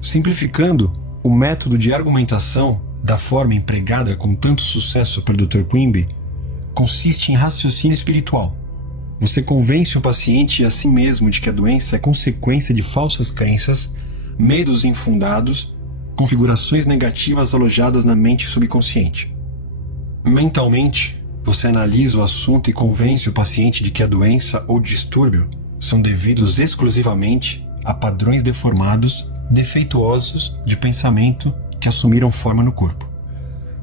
Simplificando, o método de argumentação, da forma empregada com tanto sucesso pelo Dr. Quimby, consiste em raciocínio espiritual. Você convence o paciente e a si mesmo de que a doença é consequência de falsas crenças, medos infundados, configurações negativas alojadas na mente subconsciente. Mentalmente, você analisa o assunto e convence o paciente de que a doença ou distúrbio são devidos exclusivamente a padrões deformados, defeituosos de pensamento que assumiram forma no corpo.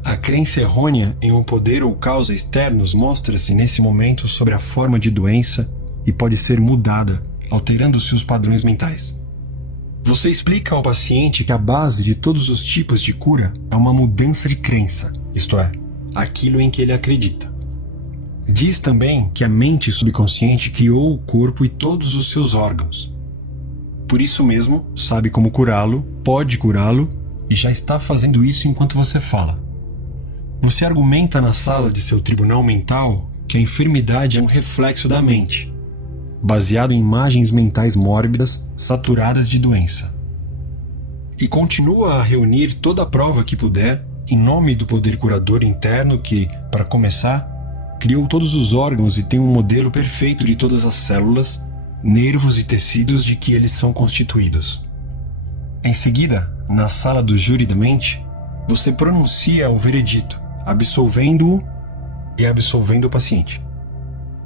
A crença errônea em um poder ou causa externos mostra-se nesse momento sobre a forma de doença e pode ser mudada, alterando seus padrões mentais. Você explica ao paciente que a base de todos os tipos de cura é uma mudança de crença, isto é, aquilo em que ele acredita. Diz também que a mente subconsciente criou o corpo e todos os seus órgãos. Por isso mesmo, sabe como curá-lo, pode curá-lo e já está fazendo isso enquanto você fala. Você argumenta na sala de seu tribunal mental que a enfermidade é um reflexo da mente, baseado em imagens mentais mórbidas, saturadas de doença. E continua a reunir toda a prova que puder em nome do poder curador interno que, para começar, criou todos os órgãos e tem um modelo perfeito de todas as células, nervos e tecidos de que eles são constituídos. Em seguida, na sala do júri da mente, você pronuncia o veredito, absolvendo-o e absolvendo o paciente.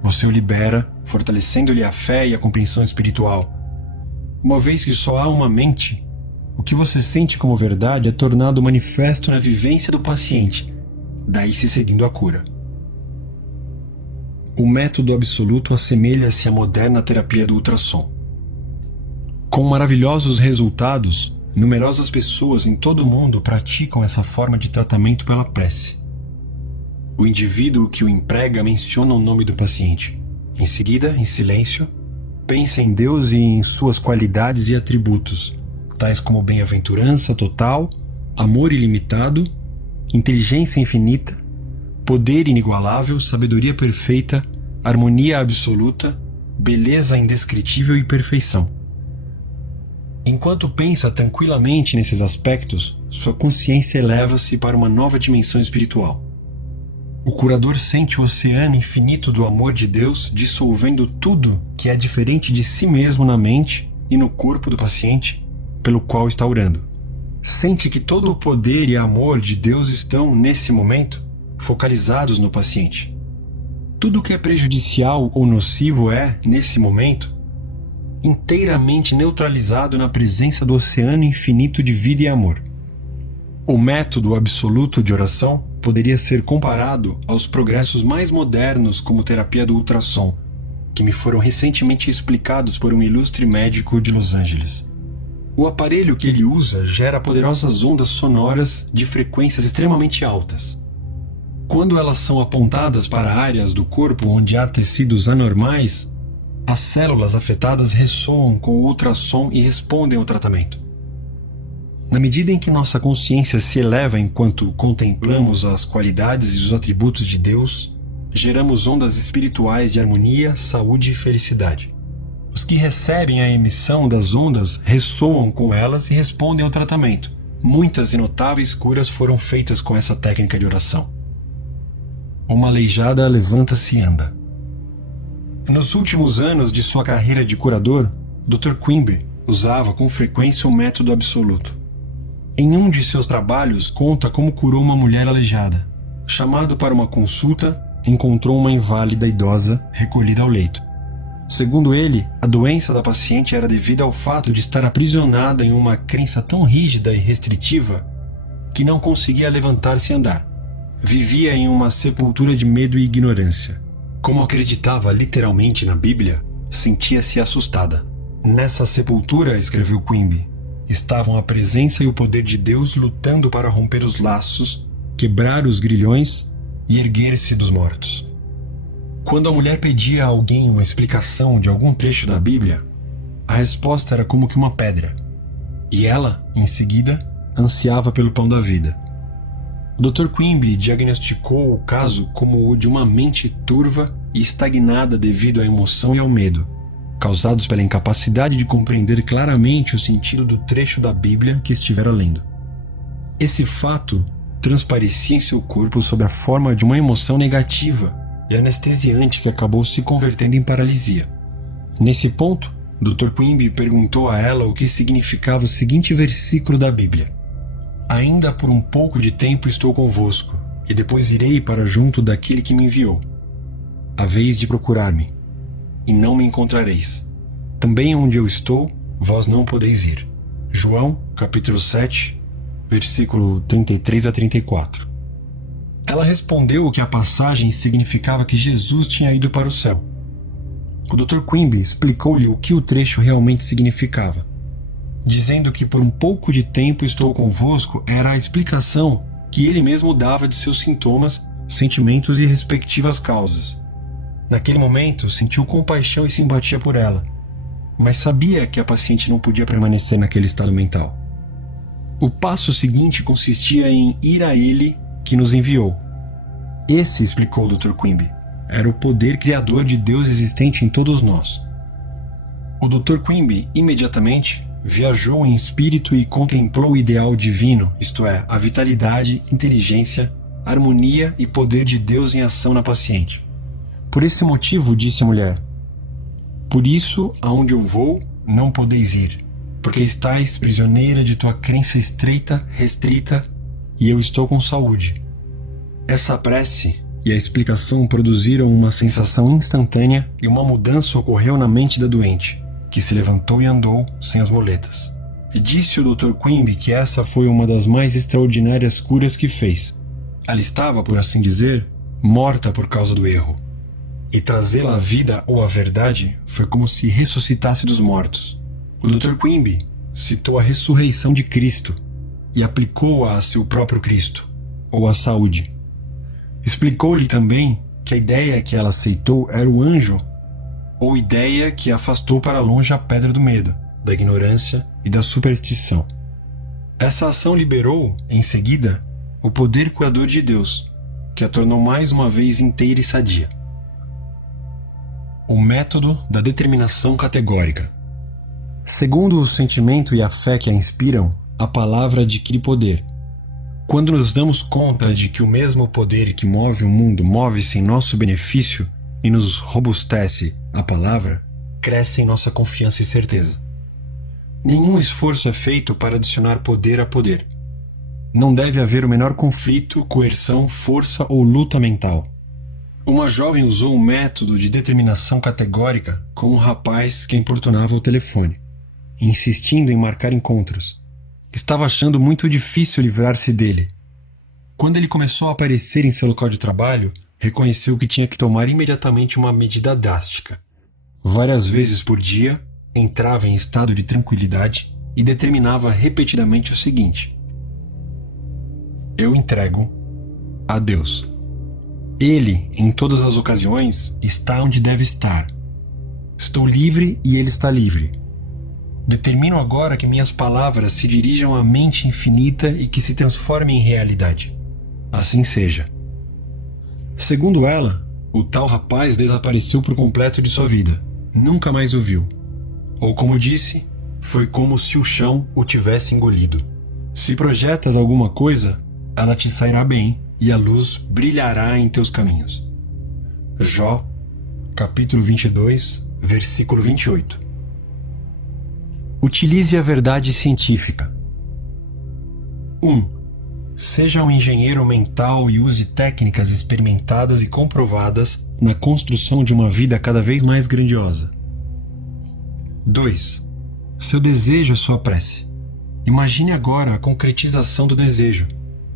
Você o libera, fortalecendo-lhe a fé e a compreensão espiritual. Uma vez que só há uma mente, o que você sente como verdade é tornado manifesto na vivência do paciente, daí se seguindo a cura. O método absoluto assemelha-se à moderna terapia do ultrassom. Com maravilhosos resultados, numerosas pessoas em todo o mundo praticam essa forma de tratamento pela prece. O indivíduo que o emprega menciona o nome do paciente. Em seguida, em silêncio, pensa em Deus e em suas qualidades e atributos, tais como bem-aventurança total, amor ilimitado, inteligência infinita, poder inigualável, sabedoria perfeita, harmonia absoluta, beleza indescritível e perfeição. Enquanto pensa tranquilamente nesses aspectos, sua consciência eleva-se para uma nova dimensão espiritual. O curador sente o oceano infinito do amor de Deus dissolvendo tudo que é diferente de si mesmo na mente e no corpo do paciente pelo qual está orando. Sente que todo o poder e amor de Deus estão, nesse momento, focalizados no paciente. Tudo que é prejudicial ou nocivo é, nesse momento, inteiramente neutralizado na presença do oceano infinito de vida e amor. O método absoluto de oração poderia ser comparado aos progressos mais modernos como terapia do ultrassom, que me foram recentemente explicados por um ilustre médico de Los Angeles. O aparelho que ele usa gera poderosas ondas sonoras de frequências extremamente altas. Quando elas são apontadas para áreas do corpo onde há tecidos anormais, as células afetadas ressoam com o ultrassom e respondem ao tratamento. Na medida em que nossa consciência se eleva enquanto contemplamos as qualidades e os atributos de Deus, geramos ondas espirituais de harmonia, saúde e felicidade. Os que recebem a emissão das ondas ressoam com elas e respondem ao tratamento. Muitas e notáveis curas foram feitas com essa técnica de oração. Uma aleijada levanta-se e anda. Nos últimos anos de sua carreira de curador, Dr. Quimby usava com frequência o método absoluto. Em um de seus trabalhos, conta como curou uma mulher aleijada. Chamado para uma consulta, encontrou uma inválida idosa recolhida ao leito. Segundo ele, a doença da paciente era devida ao fato de estar aprisionada em uma crença tão rígida e restritiva que não conseguia levantar-se e andar. Vivia em uma sepultura de medo e ignorância. Como acreditava literalmente na Bíblia, sentia-se assustada. Nessa sepultura, escreveu Quimby, estavam a presença e o poder de Deus lutando para romper os laços, quebrar os grilhões e erguer-se dos mortos. Quando a mulher pedia a alguém uma explicação de algum trecho da Bíblia, a resposta era como que uma pedra. E ela, em seguida, ansiava pelo pão da vida. O Dr. Quimby diagnosticou o caso como o de uma mente turva e estagnada devido à emoção e ao medo, causados pela incapacidade de compreender claramente o sentido do trecho da Bíblia que estivera lendo. Esse fato transparecia em seu corpo sob a forma de uma emoção negativa e anestesiante que acabou se convertendo em paralisia. Nesse ponto, Dr. Quimby perguntou a ela o que significava o seguinte versículo da Bíblia: "Ainda por um pouco de tempo estou convosco, e depois irei para junto daquele que me enviou. Haveis de procurar-me, e não me encontrareis. Também onde eu estou, vós não podeis ir." João, capítulo 7, versículo 33 a 34. Ela respondeu que a passagem significava que Jesus tinha ido para o céu. O Dr. Quimby explicou-lhe o que o trecho realmente significava, dizendo que por um pouco de tempo estou convosco era a explicação que ele mesmo dava de seus sintomas, sentimentos e respectivas causas. Naquele momento, sentiu compaixão e simpatia por ela, mas sabia que a paciente não podia permanecer naquele estado mental. O passo seguinte consistia em ir a ele que nos enviou. Esse, explicou o Dr. Quimby, era o poder criador de Deus existente em todos nós. O Dr. Quimby imediatamente viajou em espírito e contemplou o ideal divino, isto é, a vitalidade, inteligência, harmonia e poder de Deus em ação na paciente. Por esse motivo, disse a mulher, "Por isso, aonde eu vou, não podeis ir, porque estais prisioneira de tua crença estreita, restrita, e eu estou com saúde." Essa prece e a explicação produziram uma sensação instantânea e uma mudança ocorreu na mente da doente, que se levantou e andou sem as muletas. E disse o Dr. Quimby que essa foi uma das mais extraordinárias curas que fez. Ela estava, por assim dizer, morta por causa do erro. E trazê-la à vida ou à verdade foi como se ressuscitasse dos mortos. O Dr. Quimby citou a ressurreição de Cristo e aplicou-a a seu próprio Cristo, ou a saúde. Explicou-lhe também que a ideia que ela aceitou era o anjo, ou ideia que afastou para longe a pedra do medo, da ignorância e da superstição. Essa ação liberou, em seguida, o poder curador de Deus, que a tornou mais uma vez inteira e sadia. O método da determinação categórica. Segundo o sentimento e a fé que a inspiram, a palavra adquire poder. Quando nos damos conta de que o mesmo poder que move o mundo move-se em nosso benefício e nos robustece a palavra, cresce em nossa confiança e certeza. Nenhum esforço é feito para adicionar poder a poder. Não deve haver o menor conflito, coerção, força ou luta mental. Uma jovem usou um método de determinação categórica com um rapaz que importunava o telefone, insistindo em marcar encontros. Estava achando muito difícil livrar-se dele. Quando ele começou a aparecer em seu local de trabalho, reconheceu que tinha que tomar imediatamente uma medida drástica. Várias vezes por dia, entrava em estado de tranquilidade e determinava repetidamente o seguinte: "Eu entrego a Deus. Ele, em todas as ocasiões, está onde deve estar. Estou livre e ele está livre. Determino agora que minhas palavras se dirijam à mente infinita e que se transformem em realidade. Assim seja." Segundo ela, o tal rapaz desapareceu por completo de sua vida. Nunca mais o viu. Ou como disse, foi como se o chão o tivesse engolido. Se projetas alguma coisa, ela te sairá bem e a luz brilhará em teus caminhos. Jó, capítulo 22, versículo 28. Utilize a verdade científica. 1. Seja um engenheiro mental e use técnicas experimentadas e comprovadas na construção de uma vida cada vez mais grandiosa. 2. Seu desejo é sua prece. Imagine agora a concretização do desejo.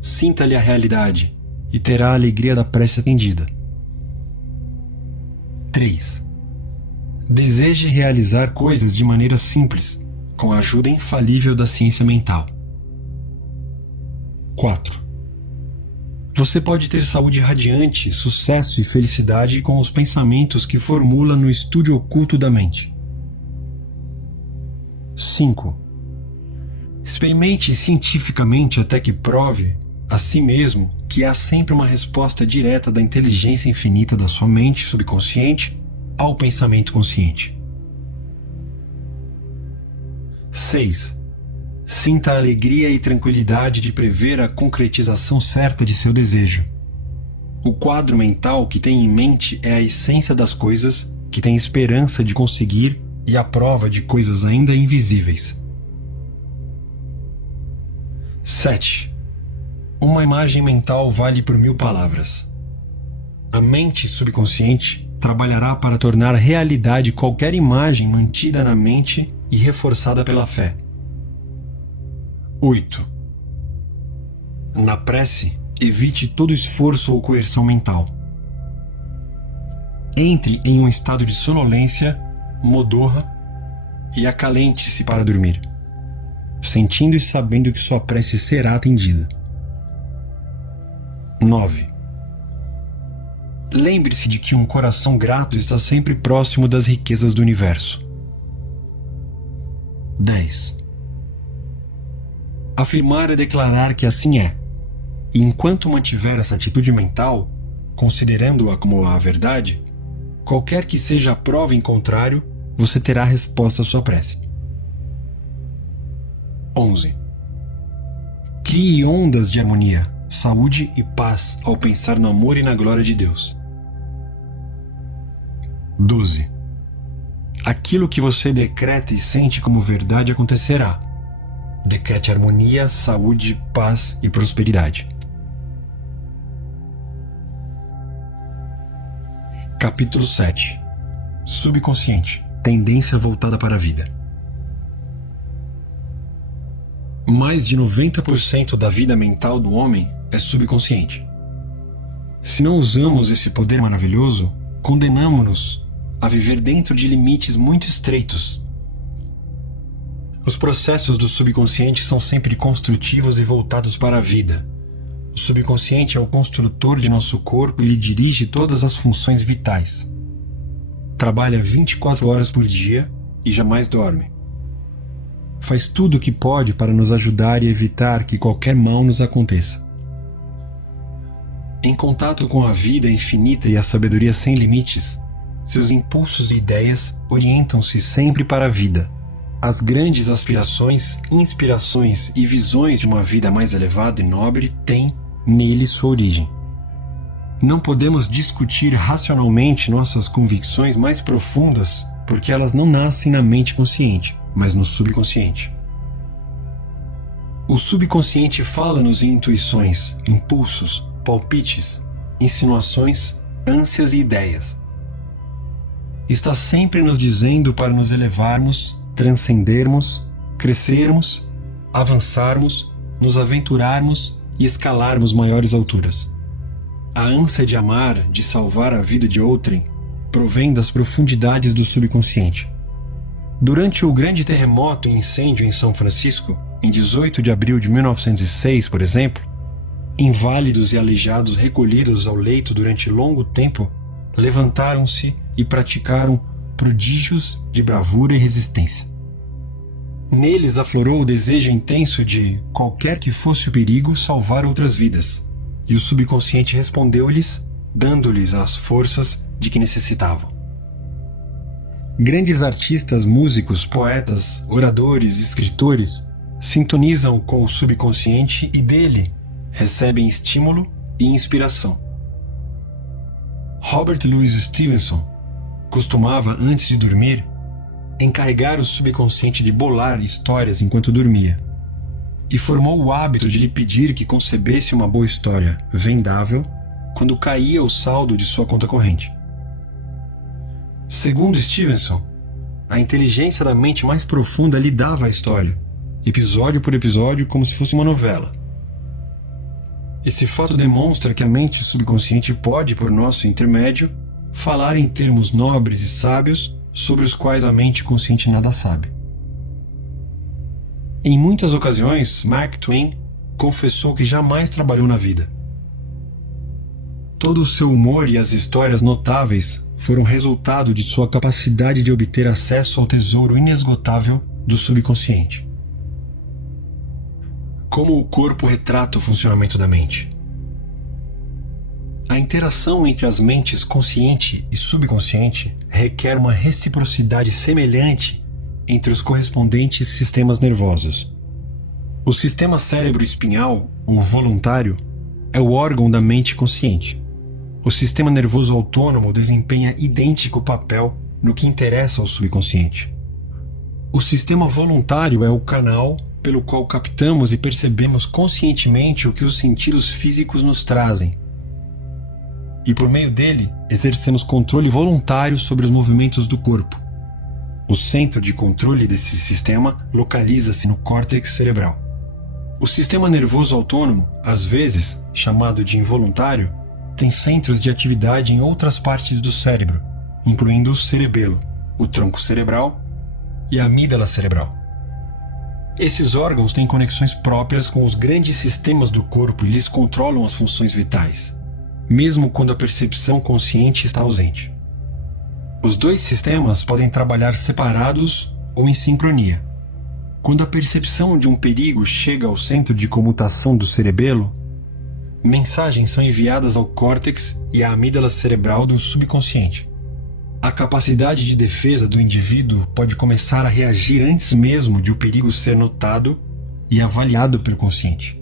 Sinta-lhe a realidade e terá a alegria da prece atendida. 3. Deseje realizar coisas de maneira simples, com a ajuda infalível da ciência mental. 4. Você pode ter saúde radiante, sucesso e felicidade com os pensamentos que formula no estúdio oculto da mente. 5. Experimente cientificamente até que prove a si mesmo que há sempre uma resposta direta da inteligência infinita da sua mente subconsciente ao pensamento consciente. 6. Sinta a alegria e tranquilidade de prever a concretização certa de seu desejo. O quadro mental que tem em mente é a essência das coisas que tem esperança de conseguir e a prova de coisas ainda invisíveis. 7. Uma imagem mental vale por 1000 palavras. A mente subconsciente trabalhará para tornar realidade qualquer imagem mantida na mente e reforçada pela fé. 8. Na prece, evite todo esforço ou coerção mental. Entre em um estado de sonolência, modorra e acalente-se para dormir, sentindo e sabendo que sua prece será atendida. 9. Lembre-se de que um coração grato está sempre próximo das riquezas do universo. 10. Afirmar é declarar que assim é, e enquanto mantiver essa atitude mental, considerando-a como a verdade, qualquer que seja a prova em contrário, você terá a resposta à sua prece. 11. Crie ondas de harmonia, saúde e paz ao pensar no amor e na glória de Deus. 12. Aquilo que você decreta e sente como verdade acontecerá. Decrete harmonia, saúde, paz e prosperidade. Capítulo 7. Subconsciente. Tendência voltada para a vida. Mais de 90% da vida mental do homem é subconsciente. Se não usamos esse poder maravilhoso, condenamos-nos a viver dentro de limites muito estreitos. Os processos do subconsciente são sempre construtivos e voltados para a vida. O subconsciente é o construtor de nosso corpo e lhe dirige todas as funções vitais. Trabalha 24 horas por dia e jamais dorme. Faz tudo o que pode para nos ajudar e evitar que qualquer mal nos aconteça. Em contato com a vida infinita e a sabedoria sem limites, seus impulsos e ideias orientam-se sempre para a vida. As grandes aspirações, inspirações e visões de uma vida mais elevada e nobre têm nele sua origem. Não podemos discutir racionalmente nossas convicções mais profundas porque elas não nascem na mente consciente, mas no subconsciente. O subconsciente fala-nos em intuições, impulsos, palpites, insinuações, ânsias e ideias. Está sempre nos dizendo para nos elevarmos, transcendermos, crescermos, avançarmos, nos aventurarmos e escalarmos maiores alturas. A ânsia de amar, de salvar a vida de outrem, provém das profundidades do subconsciente. Durante o grande terremoto e incêndio em São Francisco, em 18 de abril de 1906, por exemplo, inválidos e aleijados recolhidos ao leito durante longo tempo, levantaram-se e praticaram prodígios de bravura e resistência. Neles aflorou o desejo intenso de, qualquer que fosse o perigo, salvar outras vidas, e o subconsciente respondeu-lhes, dando-lhes as forças de que necessitavam. Grandes artistas, músicos, poetas, oradores, escritores sintonizam com o subconsciente e dele recebem estímulo e inspiração. Robert Louis Stevenson costumava, antes de dormir, encarregar o subconsciente de bolar histórias enquanto dormia. e formou o hábito de lhe pedir que concebesse uma boa história vendável quando caía o saldo de sua conta corrente. Segundo Stevenson, a inteligência da mente mais profunda lhe dava a história, episódio por episódio, como se fosse uma novela. Esse fato demonstra que a mente subconsciente pode, por nosso intermédio, falar em termos nobres e sábios sobre os quais a mente consciente nada sabe. Em muitas ocasiões, Mark Twain confessou que jamais trabalhou na vida. Todo o seu humor e as histórias notáveis foram resultado de sua capacidade de obter acesso ao tesouro inesgotável do subconsciente. Como o corpo retrata o funcionamento da mente? A interação entre as mentes consciente e subconsciente requer uma reciprocidade semelhante entre os correspondentes sistemas nervosos. O sistema cérebro-espinhal, ou voluntário, é o órgão da mente consciente. O sistema nervoso autônomo desempenha idêntico papel no que interessa ao subconsciente. O sistema voluntário é o canal pelo qual captamos e percebemos conscientemente o que os sentidos físicos nos trazem, e por meio dele exercemos controle voluntário sobre os movimentos do corpo. O centro de controle desse sistema localiza-se no córtex cerebral. O sistema nervoso autônomo, às vezes chamado de involuntário, tem centros de atividade em outras partes do cérebro, incluindo o cerebelo, o tronco cerebral e a amígdala cerebral. Esses órgãos têm conexões próprias com os grandes sistemas do corpo e lhes controlam as funções vitais, mesmo quando a percepção consciente está ausente. Os dois sistemas podem trabalhar separados ou em sincronia. Quando a percepção de um perigo chega ao centro de comutação do cerebelo, mensagens são enviadas ao córtex e à amígdala cerebral do subconsciente. A capacidade de defesa do indivíduo pode começar a reagir antes mesmo de o perigo ser notado e avaliado pelo consciente.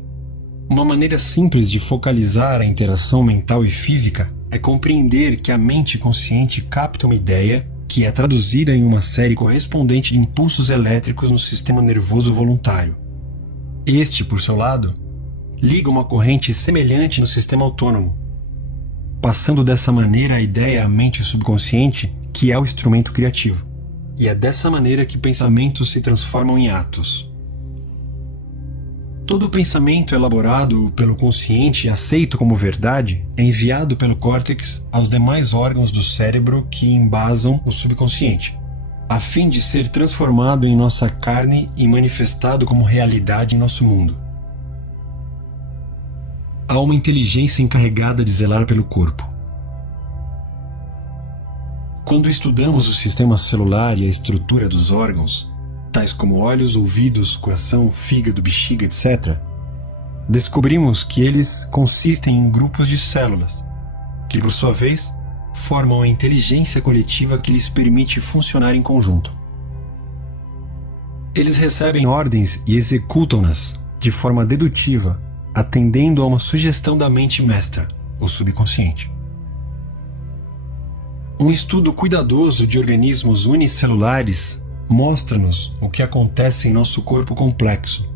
Uma maneira simples de focalizar a interação mental e física é compreender que a mente consciente capta uma ideia que é traduzida em uma série correspondente de impulsos elétricos no sistema nervoso voluntário. Este, por seu lado, liga uma corrente semelhante no sistema autônomo, passando dessa maneira a ideia à mente subconsciente, que é o instrumento criativo. E é dessa maneira que pensamentos se transformam em atos. Todo pensamento elaborado pelo consciente e aceito como verdade é enviado pelo córtex aos demais órgãos do cérebro que embasam o subconsciente, a fim de ser transformado em nossa carne e manifestado como realidade em nosso mundo. Há uma inteligência encarregada de zelar pelo corpo. Quando estudamos o sistema celular e a estrutura dos órgãos, tais como olhos, ouvidos, coração, fígado, bexiga, etc., descobrimos que eles consistem em grupos de células, que por sua vez formam a inteligência coletiva que lhes permite funcionar em conjunto. Eles recebem ordens e executam-nas de forma dedutiva, atendendo a uma sugestão da mente mestra, o subconsciente. Um estudo cuidadoso de organismos unicelulares mostra-nos o que acontece em nosso corpo complexo.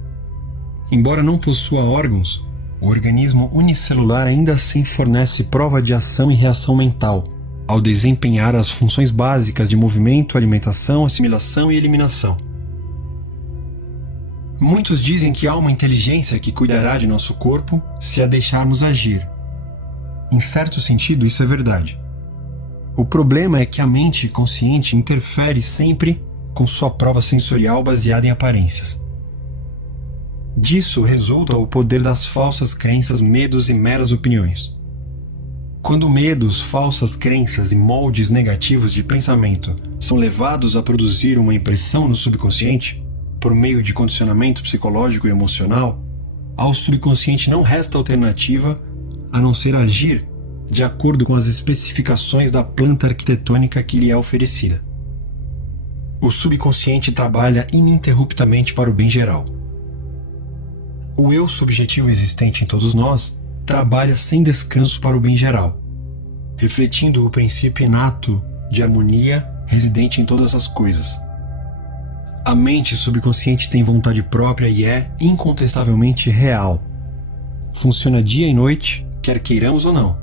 Embora não possua órgãos, o organismo unicelular ainda assim fornece prova de ação e reação mental, ao desempenhar as funções básicas de movimento, alimentação, assimilação e eliminação. Muitos dizem que há uma inteligência que cuidará de nosso corpo se a deixarmos agir. Em certo sentido, isso é verdade. O problema é que a mente consciente interfere sempre com sua prova sensorial baseada em aparências. Disso resulta o poder das falsas crenças, medos e meras opiniões. Quando medos, falsas crenças e moldes negativos de pensamento são levados a produzir uma impressão no subconsciente, por meio de condicionamento psicológico e emocional, ao subconsciente não resta alternativa a não ser agir de acordo com as especificações da planta arquitetônica que lhe é oferecida. O subconsciente trabalha ininterruptamente para o bem geral. O eu subjetivo existente em todos nós trabalha sem descanso para o bem geral, refletindo o princípio inato de harmonia residente em todas as coisas. A mente subconsciente tem vontade própria e é, incontestavelmente, real. Funciona dia e noite, quer queiramos ou não.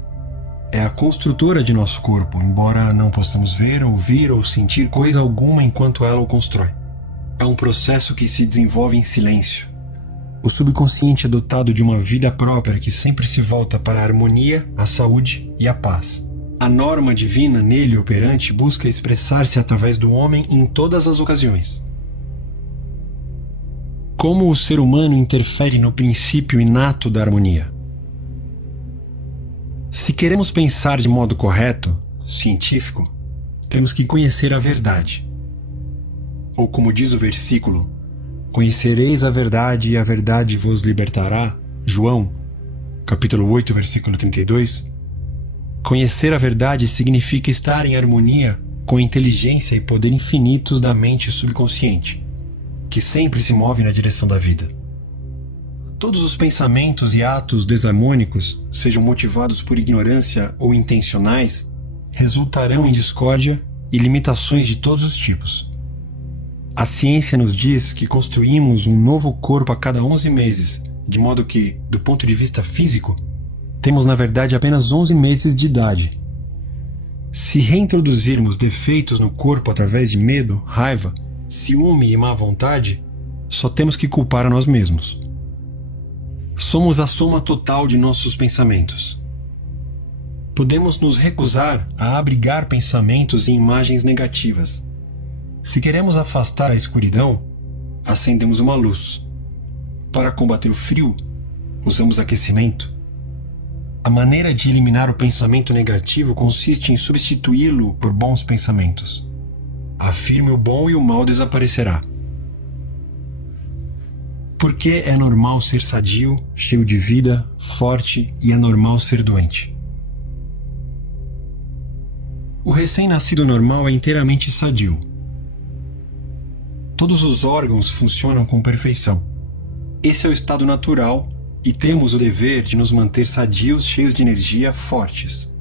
É a construtora de nosso corpo, embora não possamos ver, ouvir ou sentir coisa alguma enquanto ela o constrói. É um processo que se desenvolve em silêncio. O subconsciente é dotado de uma vida própria que sempre se volta para a harmonia, a saúde e a paz. A norma divina nele operante busca expressar-se através do homem em todas as ocasiões. Como o ser humano interfere no princípio inato da harmonia? Se queremos pensar de modo correto, científico, temos que conhecer a verdade. Ou como diz o versículo, conhecereis a verdade e a verdade vos libertará, João, capítulo 8, versículo 32. Conhecer a verdade significa estar em harmonia com a inteligência e poder infinitos da mente subconsciente, que sempre se move na direção da vida. Todos os pensamentos e atos desarmônicos, sejam motivados por ignorância ou intencionais, resultarão em discórdia e limitações de todos os tipos. A ciência nos diz que construímos um novo corpo a cada 11 meses, de modo que, do ponto de vista físico, temos na verdade apenas 11 meses de idade. Se reintroduzirmos defeitos no corpo através de medo, raiva, ciúme e má vontade, só temos que culpar a nós mesmos. Somos a soma total de nossos pensamentos. Podemos nos recusar a abrigar pensamentos e imagens negativas. Se queremos afastar a escuridão, acendemos uma luz. Para combater o frio, usamos aquecimento. A maneira de eliminar o pensamento negativo consiste em substituí-lo por bons pensamentos. Afirme o bom e o mal desaparecerá. Por que é normal ser sadio, cheio de vida, forte e é normal ser doente? O recém-nascido normal é inteiramente sadio. Todos os órgãos funcionam com perfeição. Esse é o estado natural e temos o dever de nos manter sadios, cheios de energia, fortes.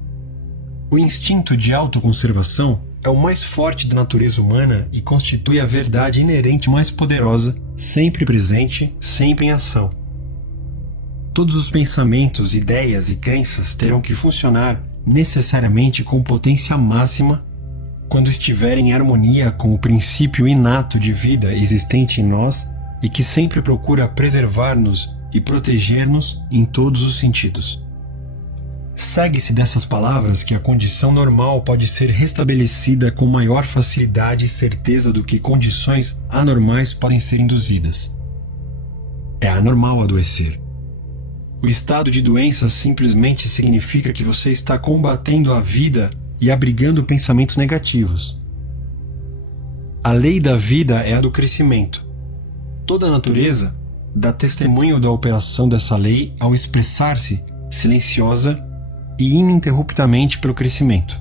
O instinto de autoconservação é o mais forte da natureza humana e constitui a verdade inerente mais poderosa, sempre presente, sempre em ação. Todos os pensamentos, ideias e crenças terão que funcionar necessariamente com potência máxima quando estiverem em harmonia com o princípio inato de vida existente em nós e que sempre procura preservar-nos e proteger-nos em todos os sentidos. Segue-se dessas palavras que a condição normal pode ser restabelecida com maior facilidade e certeza do que condições anormais podem ser induzidas. É anormal adoecer. O estado de doença simplesmente significa que você está combatendo a vida e abrigando pensamentos negativos. A lei da vida é a do crescimento. Toda a natureza dá testemunho da operação dessa lei ao expressar-se silenciosa e ininterruptamente pelo crescimento.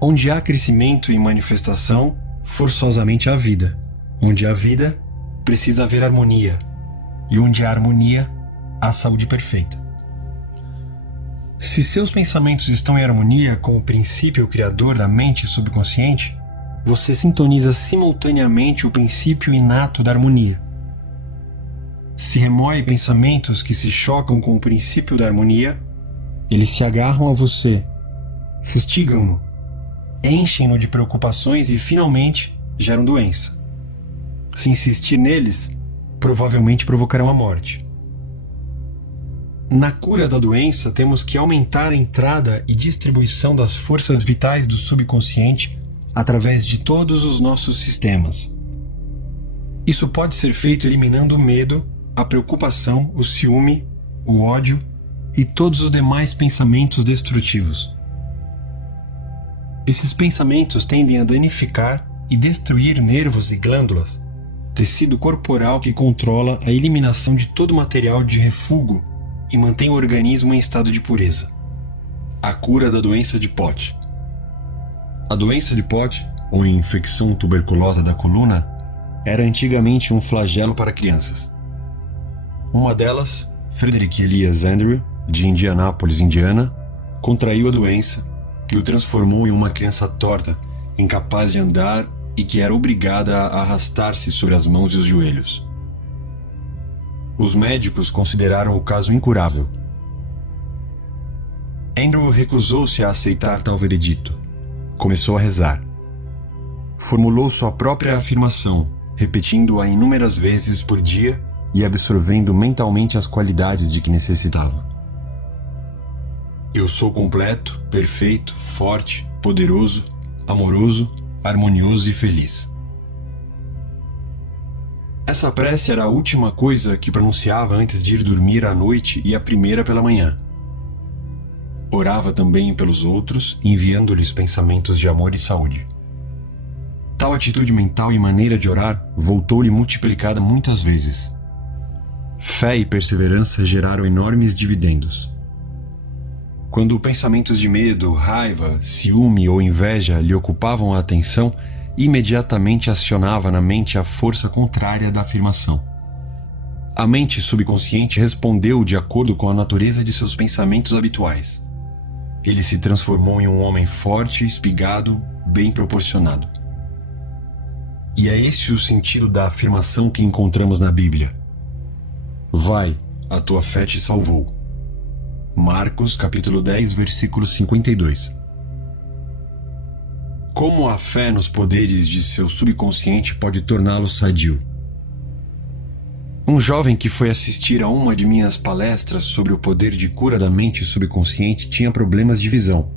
Onde há crescimento e manifestação, forçosamente há vida. Onde há vida, precisa haver harmonia. E onde há harmonia, há saúde perfeita. Se seus pensamentos estão em harmonia com o princípio criador da mente subconsciente, você sintoniza simultaneamente o princípio inato da harmonia. Se remoe pensamentos que se chocam com o princípio da harmonia, eles se agarram a você, fustigam-no, enchem-no de preocupações e, finalmente, geram doença. Se insistir neles, provavelmente provocarão a morte. Na cura da doença, temos que aumentar a entrada e distribuição das forças vitais do subconsciente através de todos os nossos sistemas. Isso pode ser feito eliminando o medo, a preocupação, o ciúme, o ódio e todos os demais pensamentos destrutivos. Esses pensamentos tendem a danificar e destruir nervos e glândulas, tecido corporal que controla a eliminação de todo material de refúgio e mantém o organismo em estado de pureza. A cura da doença de Pote. A doença de Pote, ou infecção tuberculosa da coluna, era antigamente um flagelo para crianças. Uma delas, Frederick Elias Andrew, de Indianápolis, Indiana, contraiu a doença, que o transformou em uma criança torta, incapaz de andar e que era obrigada a arrastar-se sobre as mãos e os joelhos. Os médicos consideraram o caso incurável. Andrew recusou-se a aceitar tal veredito. Começou a rezar. Formulou sua própria afirmação, repetindo-a inúmeras vezes por dia e absorvendo mentalmente as qualidades de que necessitava. Eu sou completo, perfeito, forte, poderoso, amoroso, harmonioso e feliz. Essa prece era a última coisa que pronunciava antes de ir dormir à noite e a primeira pela manhã. Orava também pelos outros, enviando-lhes pensamentos de amor e saúde. Tal atitude mental e maneira de orar voltou-lhe multiplicada muitas vezes. Fé e perseverança geraram enormes dividendos. Quando pensamentos de medo, raiva, ciúme ou inveja lhe ocupavam a atenção, imediatamente acionava na mente a força contrária da afirmação. A mente subconsciente respondeu de acordo com a natureza de seus pensamentos habituais. Ele se transformou em um homem forte, espigado, bem proporcionado. E é esse o sentido da afirmação que encontramos na Bíblia. Vai, a tua fé te salvou. Marcos capítulo 10, versículo 52. Como a fé nos poderes de seu subconsciente pode torná-lo sadio? Um jovem que foi assistir a uma de minhas palestras sobre o poder de cura da mente subconsciente tinha problemas de visão.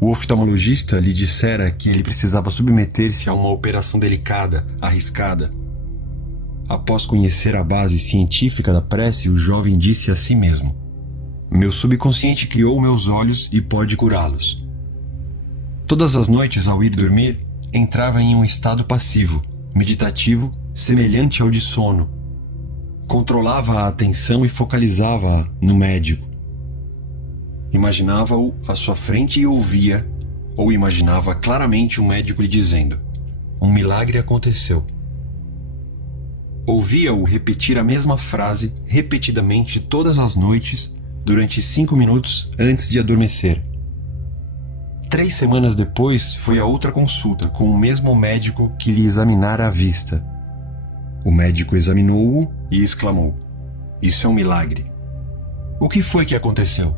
O oftalmologista lhe dissera que ele precisava submeter-se a uma operação delicada, arriscada. Após conhecer a base científica da prece, o jovem disse a si mesmo: meu subconsciente criou meus olhos e pode curá-los. Todas as noites, ao ir dormir, entrava em um estado passivo, meditativo, semelhante ao de sono. Controlava a atenção e focalizava-a no médico. Imaginava-o à sua frente e ouvia, ou imaginava claramente o médico lhe dizendo: um milagre aconteceu. Ouvia-o repetir a mesma frase repetidamente todas as noites, durante 5 minutos antes de adormecer. 3 semanas depois, foi a outra consulta com o mesmo médico que lhe examinara a vista. O médico examinou-o e exclamou: isso é um milagre. O que foi que aconteceu?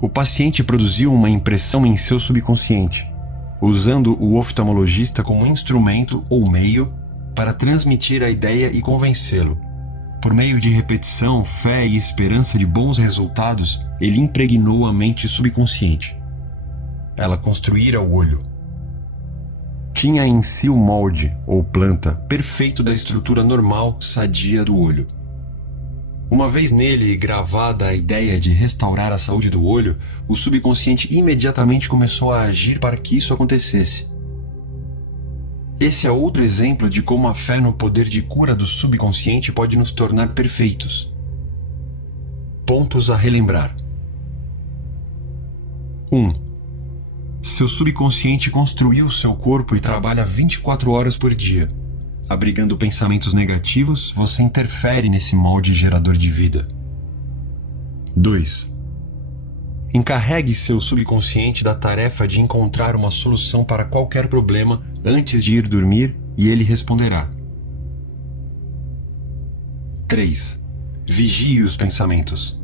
O paciente produziu uma impressão em seu subconsciente, usando o oftalmologista como instrumento ou meio para transmitir a ideia e convencê-lo. Por meio de repetição, fé e esperança de bons resultados, ele impregnou a mente subconsciente. Ela construíra o olho. Tinha em si o molde, ou planta, perfeito da estrutura normal, sadia do olho. Uma vez nele gravada a ideia de restaurar a saúde do olho, o subconsciente imediatamente começou a agir para que isso acontecesse. Esse é outro exemplo de como a fé no poder de cura do subconsciente pode nos tornar perfeitos. Pontos a relembrar. 1. Seu subconsciente construiu seu corpo e trabalha 24 horas por dia. Abrigando pensamentos negativos, você interfere nesse molde gerador de vida. 2. Encarregue seu subconsciente da tarefa de encontrar uma solução para qualquer problema antes de ir dormir e ele responderá. 3. Vigie os pensamentos.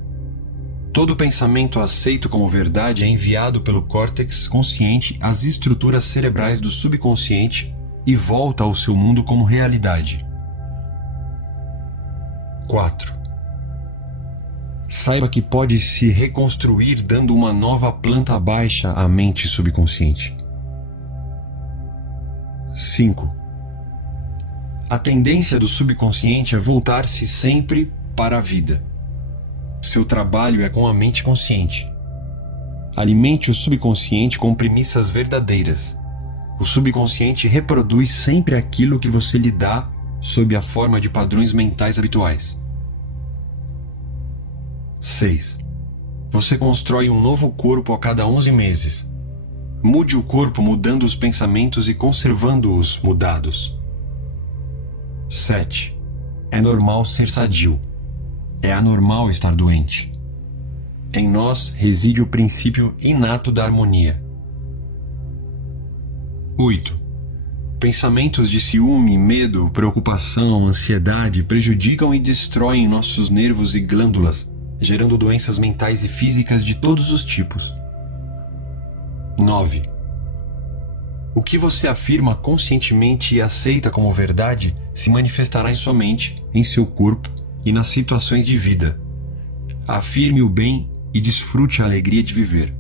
Todo pensamento aceito como verdade é enviado pelo córtex consciente às estruturas cerebrais do subconsciente e volta ao seu mundo como realidade. 4. Saiba que pode se reconstruir dando uma nova planta baixa à mente subconsciente. 5. A tendência do subconsciente é voltar-se sempre para a vida. Seu trabalho é com a mente consciente. Alimente o subconsciente com premissas verdadeiras. O subconsciente reproduz sempre aquilo que você lhe dá sob a forma de padrões mentais habituais. 6. Você constrói um novo corpo a cada 11 meses. Mude o corpo mudando os pensamentos e conservando-os mudados. 7. É normal ser sadio. É anormal estar doente. Em nós reside o princípio inato da harmonia. 8. Pensamentos de ciúme, medo, preocupação, ansiedade prejudicam e destroem nossos nervos e glândulas, gerando doenças mentais e físicas de todos os tipos. 9. O que você afirma conscientemente e aceita como verdade se manifestará em sua mente, em seu corpo e nas situações de vida. Afirme o bem e desfrute a alegria de viver.